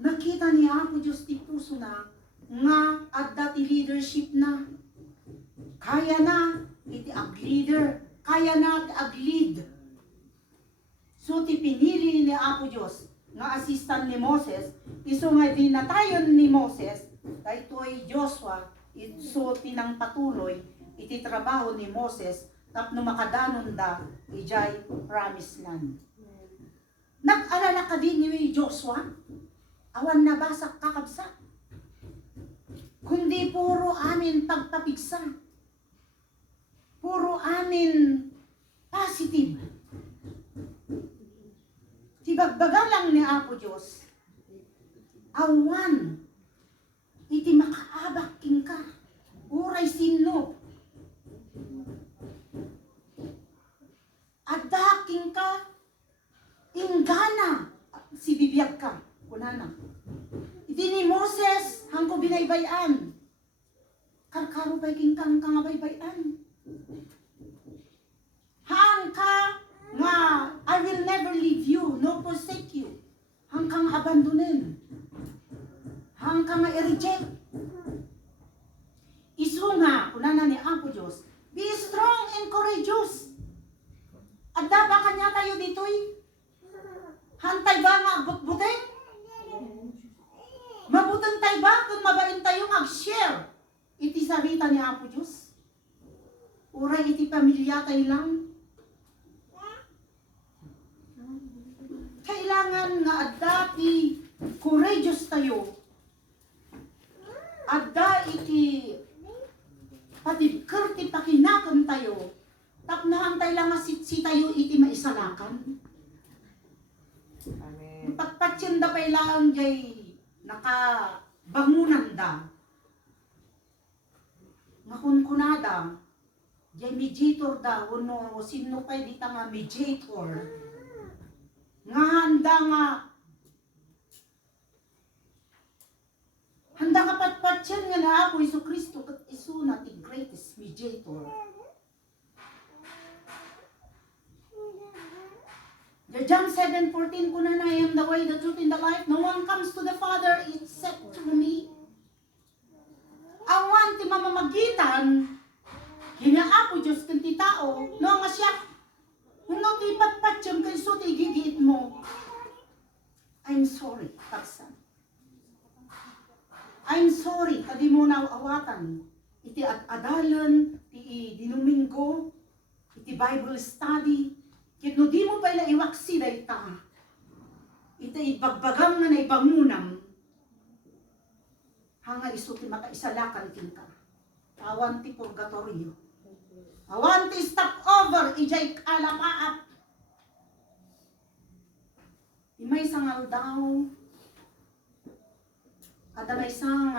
Nakita niya Apo Diyos ti puso na nga at dati leadership na. Kaya na iti ag-leader. Kaya na ag-lead. So ti pinili ni Apo Diyos nga assistant ni Moses. Iso nga dinatayon ni Moses. Dahito ay Joshua. So tinang patuloy iti trabaho ni Moses tapno makadanon da ijay promised land. Nag-alala ka din ni Joshua? Awan na ba sa kakabsat? Kundi puro amin pagpapigsa. Puro amin positive. Tibagbaga lang ni Apo Diyos. Awan. Iti makaabak king ka. Uray sino. Adaking ka. Inggana. Si bibiyag ka. Kunana. Iti ni Moses. Hangko binaybayan. Karkaro bay king kang baybayan. Hang ka nga I will never leave you nor forsake you. Hang kang abandonin. Hang kang i-reject. Isu nga, kunana ni Apo Diyos, be strong and courageous. Adda ba kanya tayo dito'y? Hantay ba nga buteng? Mabuteng tayo ba kung mabain tayo mag-share? Iti sarita ni Apo Diyos. Uray iti pamilya tayo lang. Kailangan nga adda ti courageous tayo. Adda iti patibker ti pakinakam tayo. Tapnahan tayo lang nga si tayo iti maisalakan. Amen. Pagpatsyanda pa ilang jay nakabangunan da. Ngakunkunada. Jay mediator da. Uno, sino pa di ta nga mediator. Nga handa ka patpatyan nga na ako Isu Kristo kat isu na ti greatest mediator. The John 7:14 ko na I am the way, the truth, and the life. No one comes to the Father except through me. Awan ti mamamagitan hinaapo Diyos kan ti tao no nga siya. Kung no ti patpatyan kay isu ti gigiit mo. I'm sorry, paksan. I'm sorry, kadi mo na awatan. Iti adalan, iti dinuminggo, iti Bible study. Kit no di mo pala iwaksi da ita. Iti ibagbagang nga na ibangunam. Hanga iso ti makaisalakan kin ka. Awan ti purgatorio. Awan ti stop over, ijay kalapaap. Imay sangal daw. Kada may isang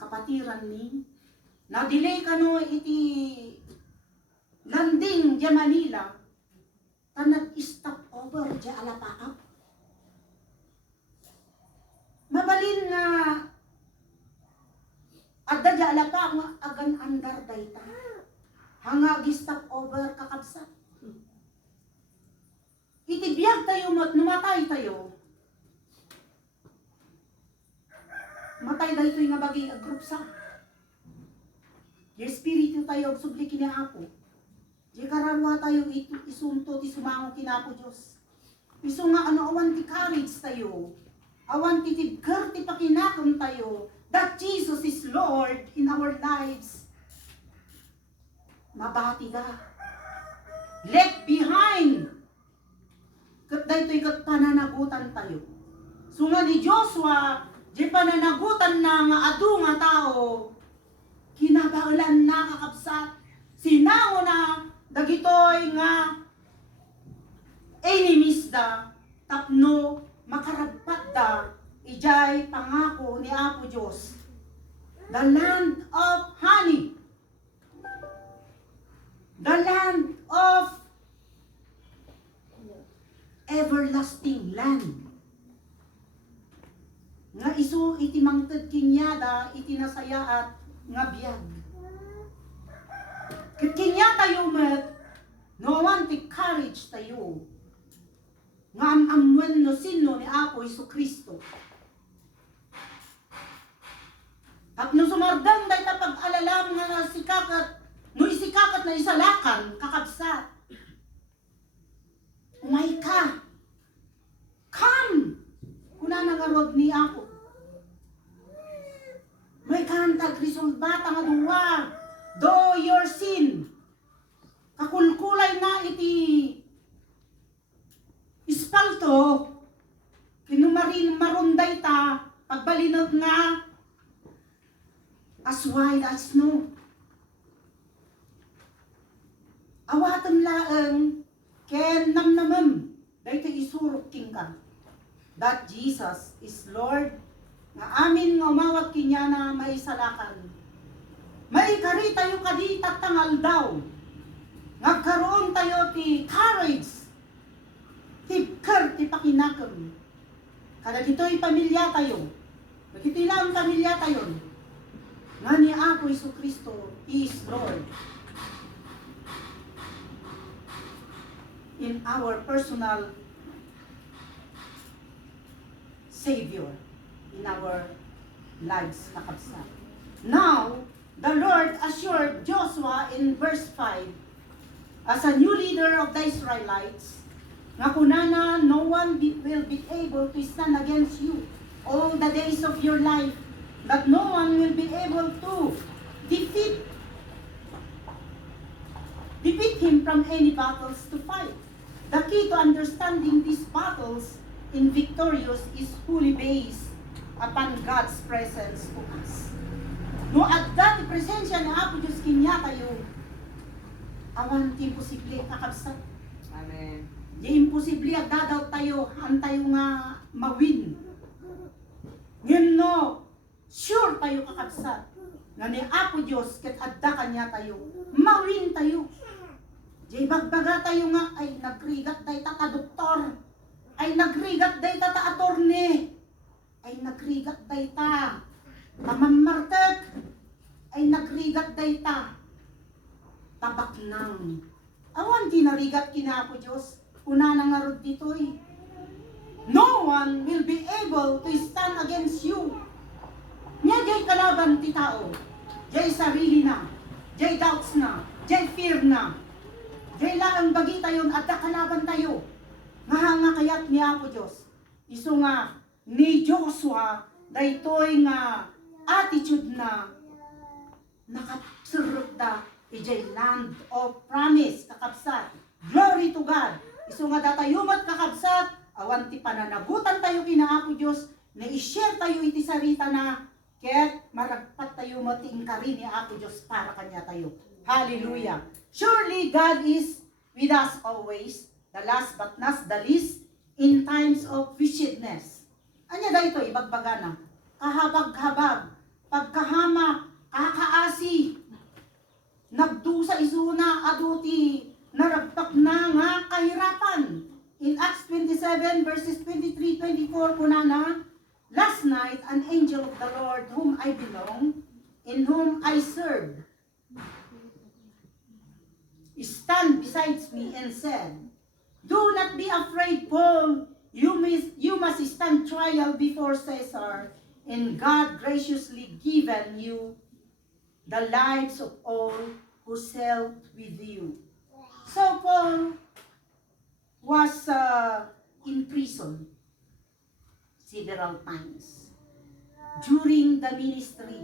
kapatiran ni, na-delay ka no iti landing di Manila, ta nag-stop over di Alapaap. Mabalin nga, adda di Alapaap nga agan andar dayta. Hanga gi-stop over kakabsat. Iti biyag tayo, numatay tayo. Matay dahil ito'y nga bagi group sa. Yung espiritu tayo, subli kinapo. Yung karamwa tayo, isunto, isumango kinapo Diyos. Iso nga ano, awan ti courage tayo. Awan ti tibker, ti pakinakam tayo. That Jesus is Lord in our lives. Mabati da. Left behind. Kat da ito'y kat pananagutan tayo. So nga ni Joshua, di pananagutan na nga adu nga tao, kinabaulan na kakabsat, sinango na, dagitoy nga, enemies da, tapno, makaragpat da, ijay pangako ni Apo Diyos. The land of honey, the land of everlasting land. Nga isu iti mangted kinyada iti nasayaat nga biyag. Ket kinya tayo met no awan ti courage tayo. Nga amwen no sino ni Apo Isu Kristo. At no sumardang day ta pag-alalam nga nasikakat no isikakat na isalakan kakabsat. Umay ka. Come. Kuna nangarod ni Apo. May kantag resolbata nga duwa. Do your sin. Kakulkul ti ispalto, kinumarin marunday ta, pagbalinag nga, as white as snow. Awatan laeng, ken namnamem, dahito isurok king ka. That Jesus is Lord, nga amin nga umawag kinya na maisalakan. Maikari tayo kadi tatangal daw. Nagkaroon tayo ti courage, tibker ti pakinakam. Kada dito'y pamilya tayo. Bakit lang pamilya tayo? Nga ni Apo Jesucristo is Lord. In our personal Savior in our lives, kakabsat. Now, the Lord assured Joshua in verse 5, as a new leader of the Israelites, nga kunana no one will be able to stand against you all the days of your life, that no one will be able to defeat him from any battles to fight. The key to understanding these battles in victorious is fully based upon God's presence to us. No adda ti presensya na Apo Diyos kinya tayo, awan ti imposible kakabsat. Amen. Di imposible adda daw tayo, han tayo nga mawin. Ngayon no, sure tayo kakabsat, nga ni Apo Diyos ket adda kanya tayo, mawin tayo. Di bagbaga tayo nga, ay nagrigat day tata doktor, ay nagrigat day tata attorney, ay nagrigat day ta mamammartek, ay nagrigat day ta tabak nang. Awan di narigat kina Apo Diyos, una nang arod dito'y. No one will be able to stand against you. Nya jay kalaban ti tao, jay sarili na, jay doubts na, jay fear na. Jay lang bagi tayo at kalaban tayo. Nga kayat ni Apo Diyos. Iso nga ni Joshua daytoy nga attitude na nakapsurot da ijay land of promise kakabsat. Glory to God. Iso nga datayumat kakabsat, awan ti pananagutan tayo kina Apo Diyos, na i-share tayo iti sarita na ket maragpat tayo matingkari ni Apo Diyos para kanya tayo. Hallelujah. Surely God is with us always, the last but not the least, in times of wickedness. Anya dahito, ibagbaga na. Kahabag-habag, pagkahamak, kakaasi, nagdusa isuna, aduti, naragpak na nga kahirapan. In Acts 27 verses 23-24 kunana, last night an angel of the Lord whom I belong, in whom I serve, stand besides me and said, do not be afraid, Paul. You must stand trial before Caesar, and God graciously given you the lives of all who sailed with you. So Paul was in prison several times during the ministry.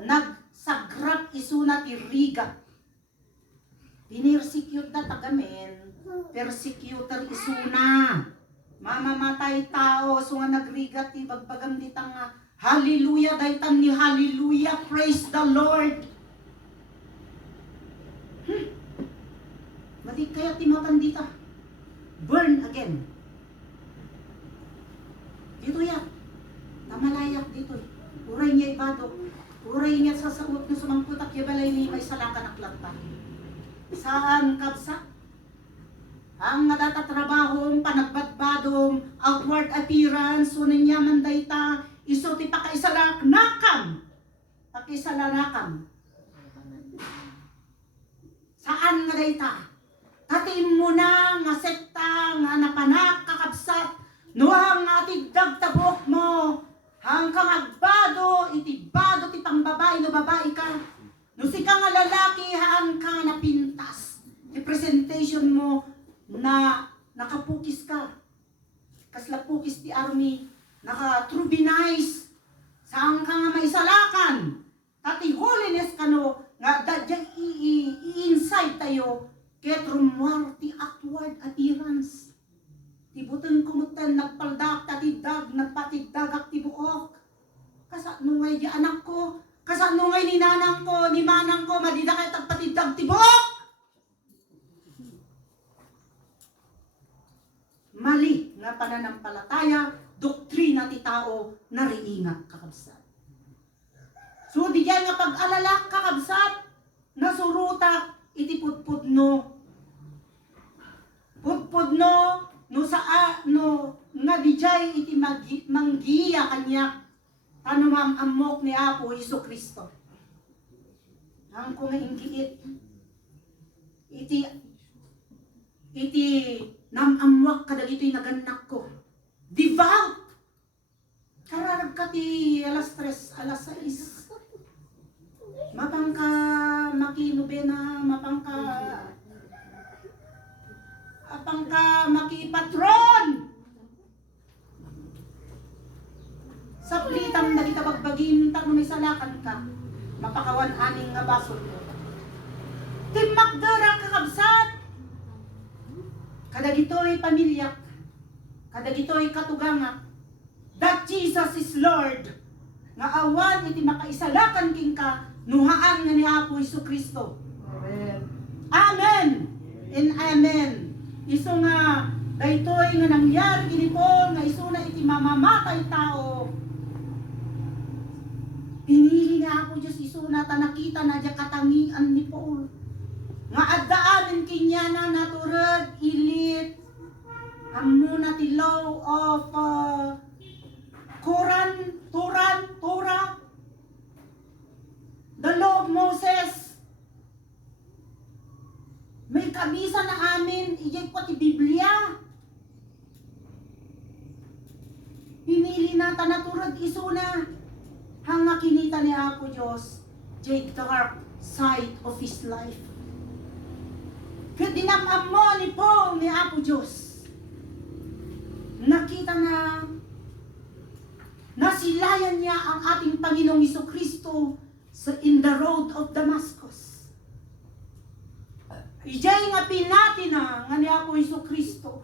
Nagsagrap isuna ti rigat. Pinirsecute na tagamen, persecutor isuna. Mamamatay tao, so nga nagrigat, bagbagam ditang hallelujah, daytan ni hallelujah, praise the Lord. Madi kaya timatan dita, burn again. Dito yan, namalayak dito. Uray niya ibado, uray niya sa sagot na sumangkutak, yabalay ni may salakan aklata. Saan kabsa? Ang natatatrabahong panagbatbadong outward appearance unin niya mandayta iso ti pakaisalanakam. Pakaisalanakam. Saan nga dayta? Katim mo na nga sekta nga napanak kakabsat nuhang ati dagtabok mo hanggang agbado itibado ti pangbabae no babae ka. No si ka nga lalaki, haan ka na pintas. I-presentation mo na nakapukis ka. Kasla pukis ti army, naka-trubinize. Saan ka nga maisalakan. Tati holiness ka no, nga dadya i-inside tayo, ket rumwar ti outward appearance. Tibutan kumutan nagpaldak tatiddag nagpatiddagak ti buok. Kasano ngay di anak ko, kasano ngay ni nanang ko, ni manang ko, madida kay tagpatiddag ti buok. Mali nga pananampalataya, doktrina ti tao, nariingat kakabsat. So, di nga pag-alala kakabsat, nasurutak, iti pudpudno. Pudpudno, no saa, no, nga di jay iti manggiya kanya, ano mamamok ni Apo Isu Kristo. Ang kung inggiit, iti namamwak kadag ito'y naganak ko. Devout! Kararag ka ti alas 3, alas 6. Mapangka makinubena, mapangka makipatron. Sa plitang na kita bagbagin, tak may salakan ka. Mapakawan aning nga basol ko. Timakdara kakabsat. Kadag ito'y pamilyak. Kadag ito'y katugangak. That Jesus is Lord. Nga awan iti makaisalakan king ka. Nuhaan nga ni Apo Isu Kristo. Amen. Amen. And amen. Iso nga, daytoy nga nangyari ginipon, nga iso na iti mamamatay tao. Pinili nga Apo Diyos iso na tanakita na diya katangian ni Paul. Nga addaanin kinya na naturad, ilit, amuna ti law of Torah, the law of Moses. May kabisa na amin, ijay ko ti Biblia. Pinili na tanaturad isuna. Hanga kinita ni Apo Diyos, jay dark side of his life. Kaya dinamam mo ni Paul ni Apo Diyos. Nakita na nasilayan niya ang ating Panginoong Jesucristo in the road of Damascus. Ijay nga pinati na nga ni Apo Jesucristo.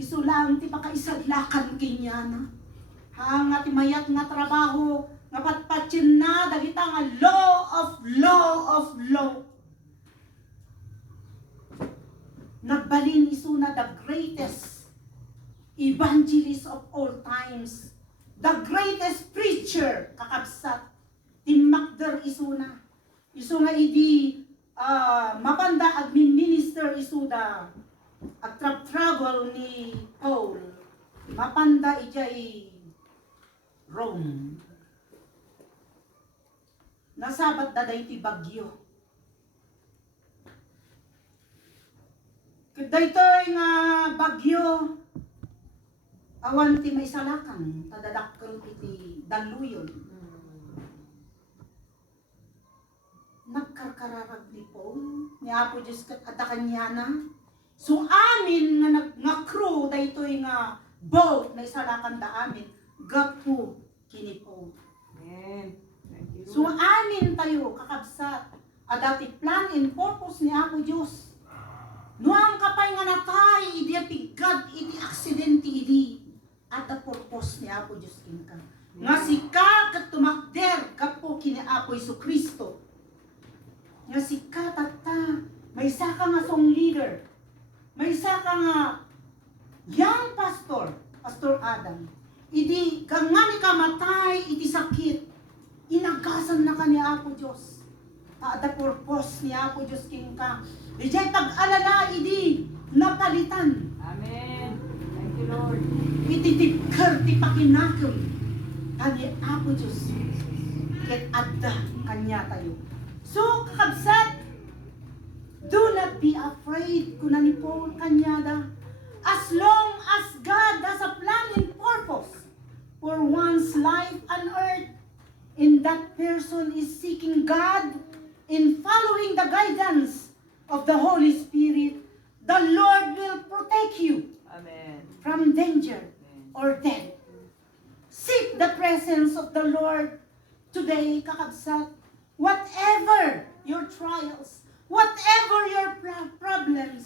Isu lang ti pakaisadlakan kinya na. Hanga ti mayat nga trabaho nga patpatsin na dagita nga law of law. Nagbalin isu na the greatest evangelist of all times. The greatest preacher kakabsat. Timakder isu na. Isu nga idi mapanda admin minister isu da travel ni Paul. Mapanda ijay Rome. Nasabat daday ti bagyo. Daytoy nga bagyo awan ti may salakan tadadakkel iti daluyon. Nagkarkararag ni Paul ni Apo Diyos kat adakan niya na. So amin nga crew daytoy nga boat na isalakan da amin gapu kini Paul. Amen. Thank you. So amin tayo kakabsat adati plan and purpose ni Apo Diyos. Nuang kapay nga natay, idi apigad, idi aksidente, idi at the purpose ni Apo Diyos kinka. Nga sika kat tumakder kapo kini Apo Isu Kristo. Nga sika tata, may saka nga song leader, may saka nga young pastor, Pastor Adam. Idi kangani ka matay, idi sakit, inagasan na ka ni Apo Diyos. At the purpose ni Apo Diyos kinka. Ijay pag-alala, idi napalitan. Amen. Thank you, Lord. Ititipker, ti pakinakil. Kani Apo Diyos. Ket adda kanya tayo. So, kakabsat, do not be afraid kuna ni Paul kanyada. As long as God has a plan and purpose for one's life on earth, and that person is seeking God in following the guidance of the Holy Spirit, the Lord will protect you Amen. from danger or death. Seek the presence of the Lord today, kakabsat. Whatever your trials, whatever your problems,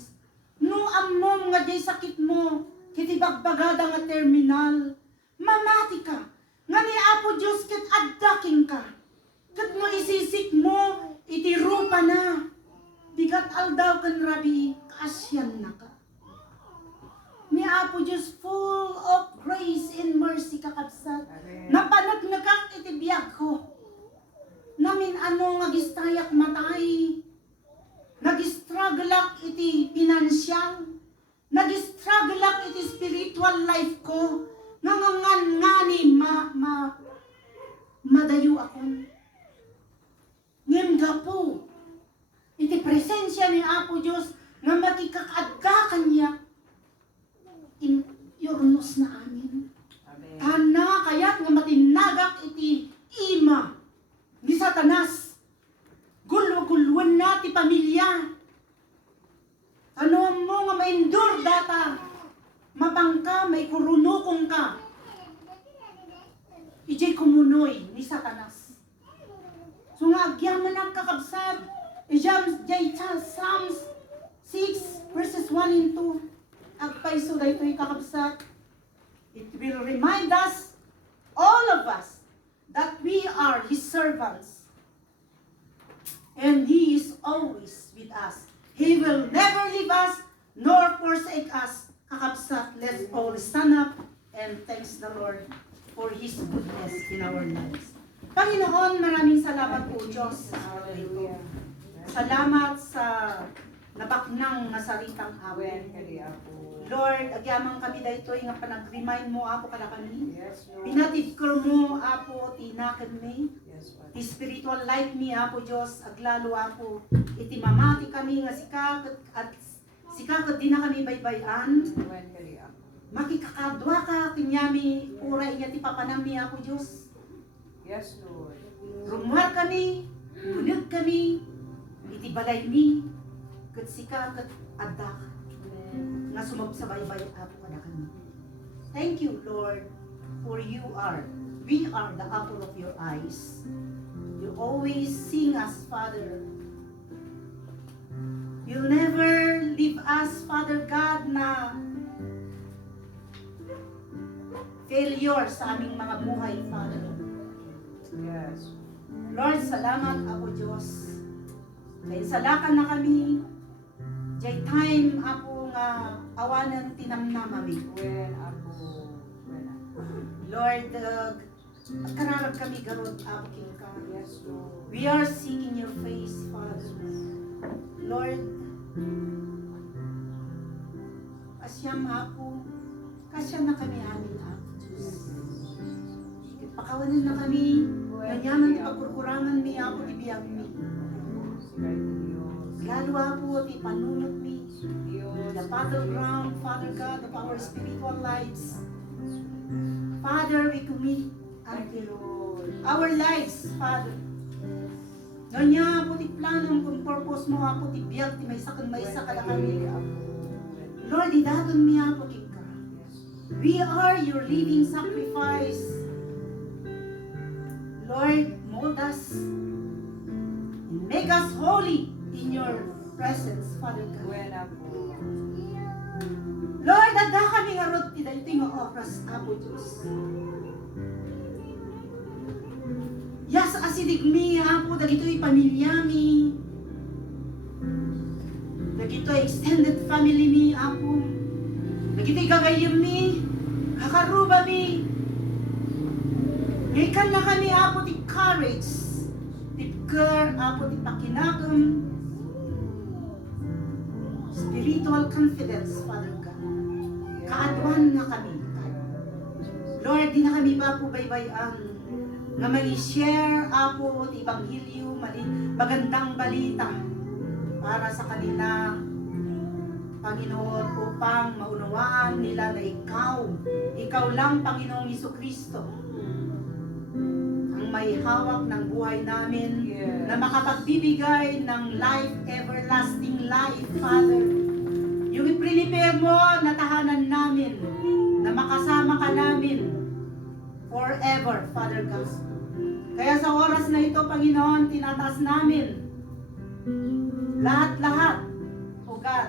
agada nga terminal. Mamati ka. Nga ni Apo Diyos ket addaking ka. Ket mo isisik mo, iti rupa na. Bigat aldaw kan rabi, kasyan na ka. Ni Apo Diyos full of grace and mercy kakabsat. Amen. Napanag na kak iti biyag ko. Namin ano nga gistayak matay. Nag-struggle iti pinansyal. Nag-struggle iti spiritual life ko. Ngani madayo ako. Ngem po. Iti presensya ni Apo Diyos nga makikakadga kanya in yornos na amin. Amen. Tana kaya't nga matinagak iti ima ni Satanas. Gulo-gulwan na ti pamilya. Ano mo nga maindor data. Mapangka, may kurunukong ka. Ijay kumunoy ni Satanas. So nga agyaman ang kakabsat. Ijay Psalms 6 verses 1 and 2. Agpay so daytoy kakabsat. It will remind us, all of us, that we are His servants. And He is always with us. He will never leave us nor forsake us. Kakabsat, let's all stand up and thanks the Lord for His goodness in our lives. Panginoon, maraming salamat po Diyos sa araw na ito. Salamat sa nabaknang nasalitang Amen. awen. Kali Apo. Lord, agyamang kami daytoy nga panag-remind mo Apo kada kami. Yes, Lord. Pinatid ko mo Apo tinaken mi. Yes, Father. Ti spiritual life mi Apo Diyos aglalo Apo iti mamati kami nga sikaket at sikaket di na kami baybayan. Amen. Kali Apo. Makikakadwa ka kinyami uray nga ti papanami Apo Diyos. Yes, Lord. Rumuhar kami, bunod kami, iti balay mi, ket sikaket adda ka. Nga sumabsabaybay Apo kada kami. Thank you Lord for we are the apple of your eyes. You always sing us, Father. You'll never leave us, Father God, na failure sa aming mga buhay, Father. Yes. Lord, salamat, Apo Diyos. Kaya salakan na kami. Jay time, Apo, nga awanan tinamnamami. When Apo. When Apo. Lord, kararap kami garot, Apo King ka. Yes, Lord. We are seeking your face, Father. Lord, asyam Apo, kasya na kami amin, Apo Diyos. Pakawanan na kami, ganyaman pagkurkurangan mi, Apo, ibiyag mi. Sigay ni Diyos. Lalo, Apo, ti panunot mi. Diyos. The battleground, Father God, of our spiritual lives. Father, we commit Thank you, Lord. our lives, Father. Nonya, po ti planong kung purpose mo, Apo, ti biyag, ti may sakang may sakala kami. Lord, idadon mi, Apo, king ka. We are your living sacrifice. Lord, mold us and make us holy in your presence, Father God. When Apo. Lord, adda kami nga rod ti dayto nga oras, Apo Diyos. Yas asidig mi, Apo, dagito'y pamilya mi. Dagito'y extended family mi, Apo. Dagito'y gagayim mi, kakaruba mi. Ngayon na kami, Apo, ti courage, ti care, Apo, ti pakinagam, spiritual confidence, Father God. Kaadwan na kami. Lord, di na kami ba po baybayan na may share, Apo, ti Ebanghelyo, magandang balita para sa kanila, Panginoon, upang maunawaan nila na ikaw lang, Panginoong Jesucristo, ang may hawak ng buhay namin, Yes. na makapagbibigay ng life, everlasting life, Father. Yung i-prepare mo na tahanan namin, na makasama ka namin forever, Father God. Kaya sa oras na ito, Panginoon, tinataas namin lahat-lahat, O God,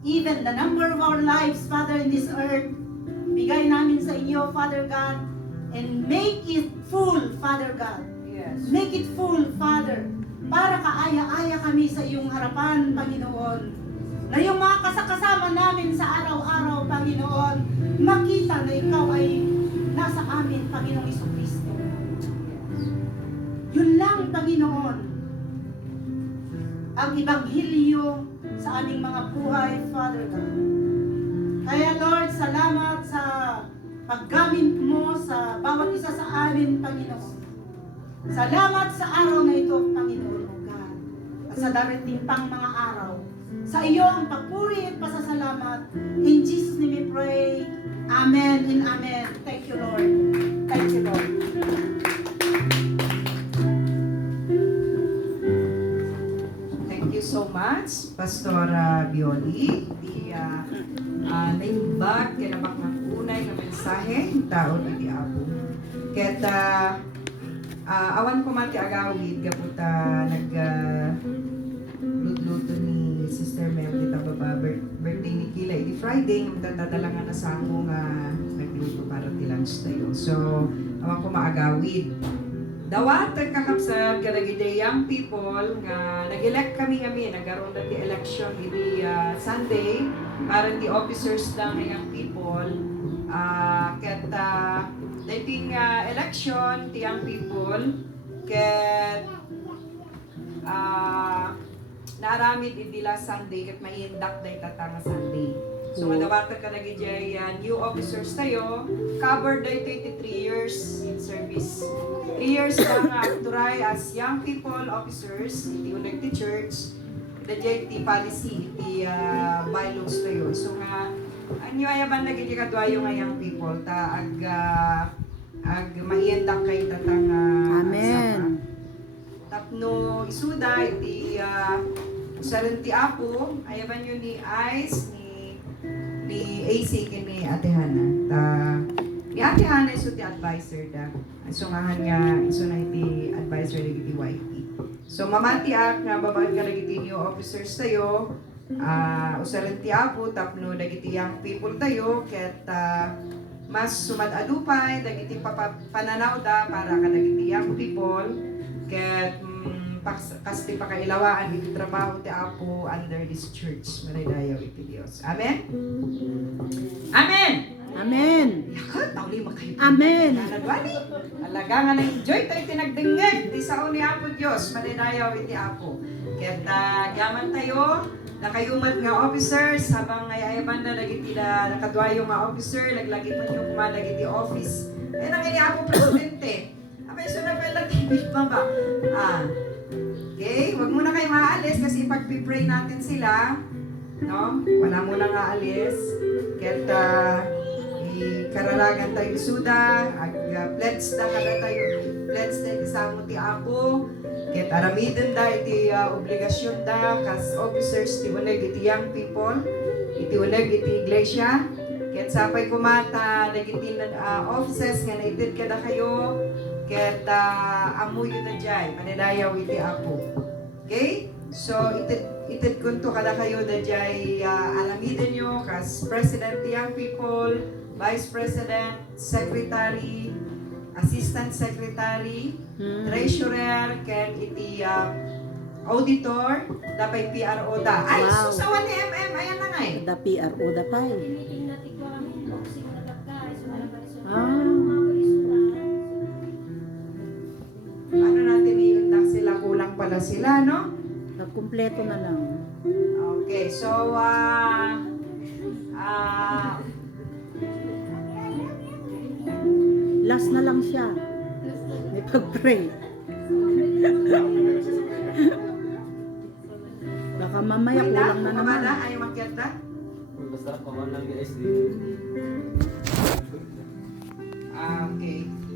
even the number of our lives, Father, in this earth, Bigay namin sa inyo, Father God, and make it full, Father God. Yes. Make it full, Father, para kaaya-aya kami sa iyong harapan, Panginoon. Na yung mga kasakasama namin sa araw-araw, Panginoon, makita na ikaw ay nasa amin, Panginoong Jesucristo. Yun lang, Panginoon, ang ibanghilyo sa aming mga buhay, Father God. Kaya Lord, salamat sa paggamit mo sa bawat isa sa amin, Panginoon. Salamat sa araw na ito, Panginoon, O God. At sa darating pang mga araw, sa iyo ang papuri at pasasalamat. In Jesus' name we pray. Amen and amen. Thank you, Lord. Thank you, Lord. Thank you so much, Pastora Bioli. Naimbag, kinabak ng unay na mensahe, taon iti Apo. Ket awan ko man ti agawid, kaputa nag-luto ni Sister Mel, kita baba, birthday ni Kila, iti Friday, magtatadalangan na sa ako nga nagluto para ti lunch tayo. So, awan ko maagawid. Dawat kakapsat kadagiti young people nga nag-elect kami nagaroon na ti election iti Sunday para ti officers lang ng young people. Ket dating election ti young people ket naaramid iti last Sunday ket maiindak day tatanga Sunday. So madawat kadagiti new officers tayo covered day 23 years in service. 3 years lang turay as young people officers iti uneg ti church the JT policy iti bylaws tayo. So nga anyo ayaban nagiti kadwayo nga young people ta ag maiendak kay tatang Amen. tapno isuda iti usaran ti Apo ayaban yun ni Ice ni AC kini Ate Hana. Ni Ate Hana iso ti advisor da. So nga iso na iti advisor iti YP. So mamati ak nga babaan ka dagiti new officers tayo. Usaran ti Apo tapno dagiti young people tayo ket mas sumadadupay dagiti pananaw da para kadagiti young people ket kasti pakailawaan iti trabaho ti Apo under this church. Manaydayaw iti Dios. Amen? Amen! Amen. Yakat, tauli makayo. Amen. Nanadwani. Alaga nga na-enjoy tayo tinagdingeg. Di sao ni Apo Diyos. Manaydayaw iti Apo. Kaya gaman tayo nakayumat nga officers habang ayayaban na nagiti na nakadwayo nga officer naglagi man yung kumanagiti office. Eh nang ini Apo Presidente. Abay, so na pala tibig pa ba? Okay, wag muna kayo maalis kasi pag-pray natin sila, no? Wala muna nga alis. Ket kararagan tayo isuda, pledge na kada tayo, pledge na isamo ti Apo. Ket aramiden da iti obligasyon da kas officers ti uneg iti young people, iti uneg iti iglesia. Ket sapay kumata dagiti offices nga naitid kada kayo. Ket amuyo na dyan, manadayaw iti Apo. Okay? So, itid kunto kada kayo na dyan alamiden nyo kas President Young People, Vice President, Secretary, Assistant Secretary, Treasurer, ken iti Auditor, dapay PRO da. Ay, Wow. susawan ni MM, ayan na nga eh. Da PRO da pa eh. Ano natin iundak sila, kulang pala sila, no? Nagkumpleto na lang. Okay, so, Last na lang siya. May pag-pray. Baka mamaya kulang na naman. Ayaw makyat na? Basta ako lang guys. Okay.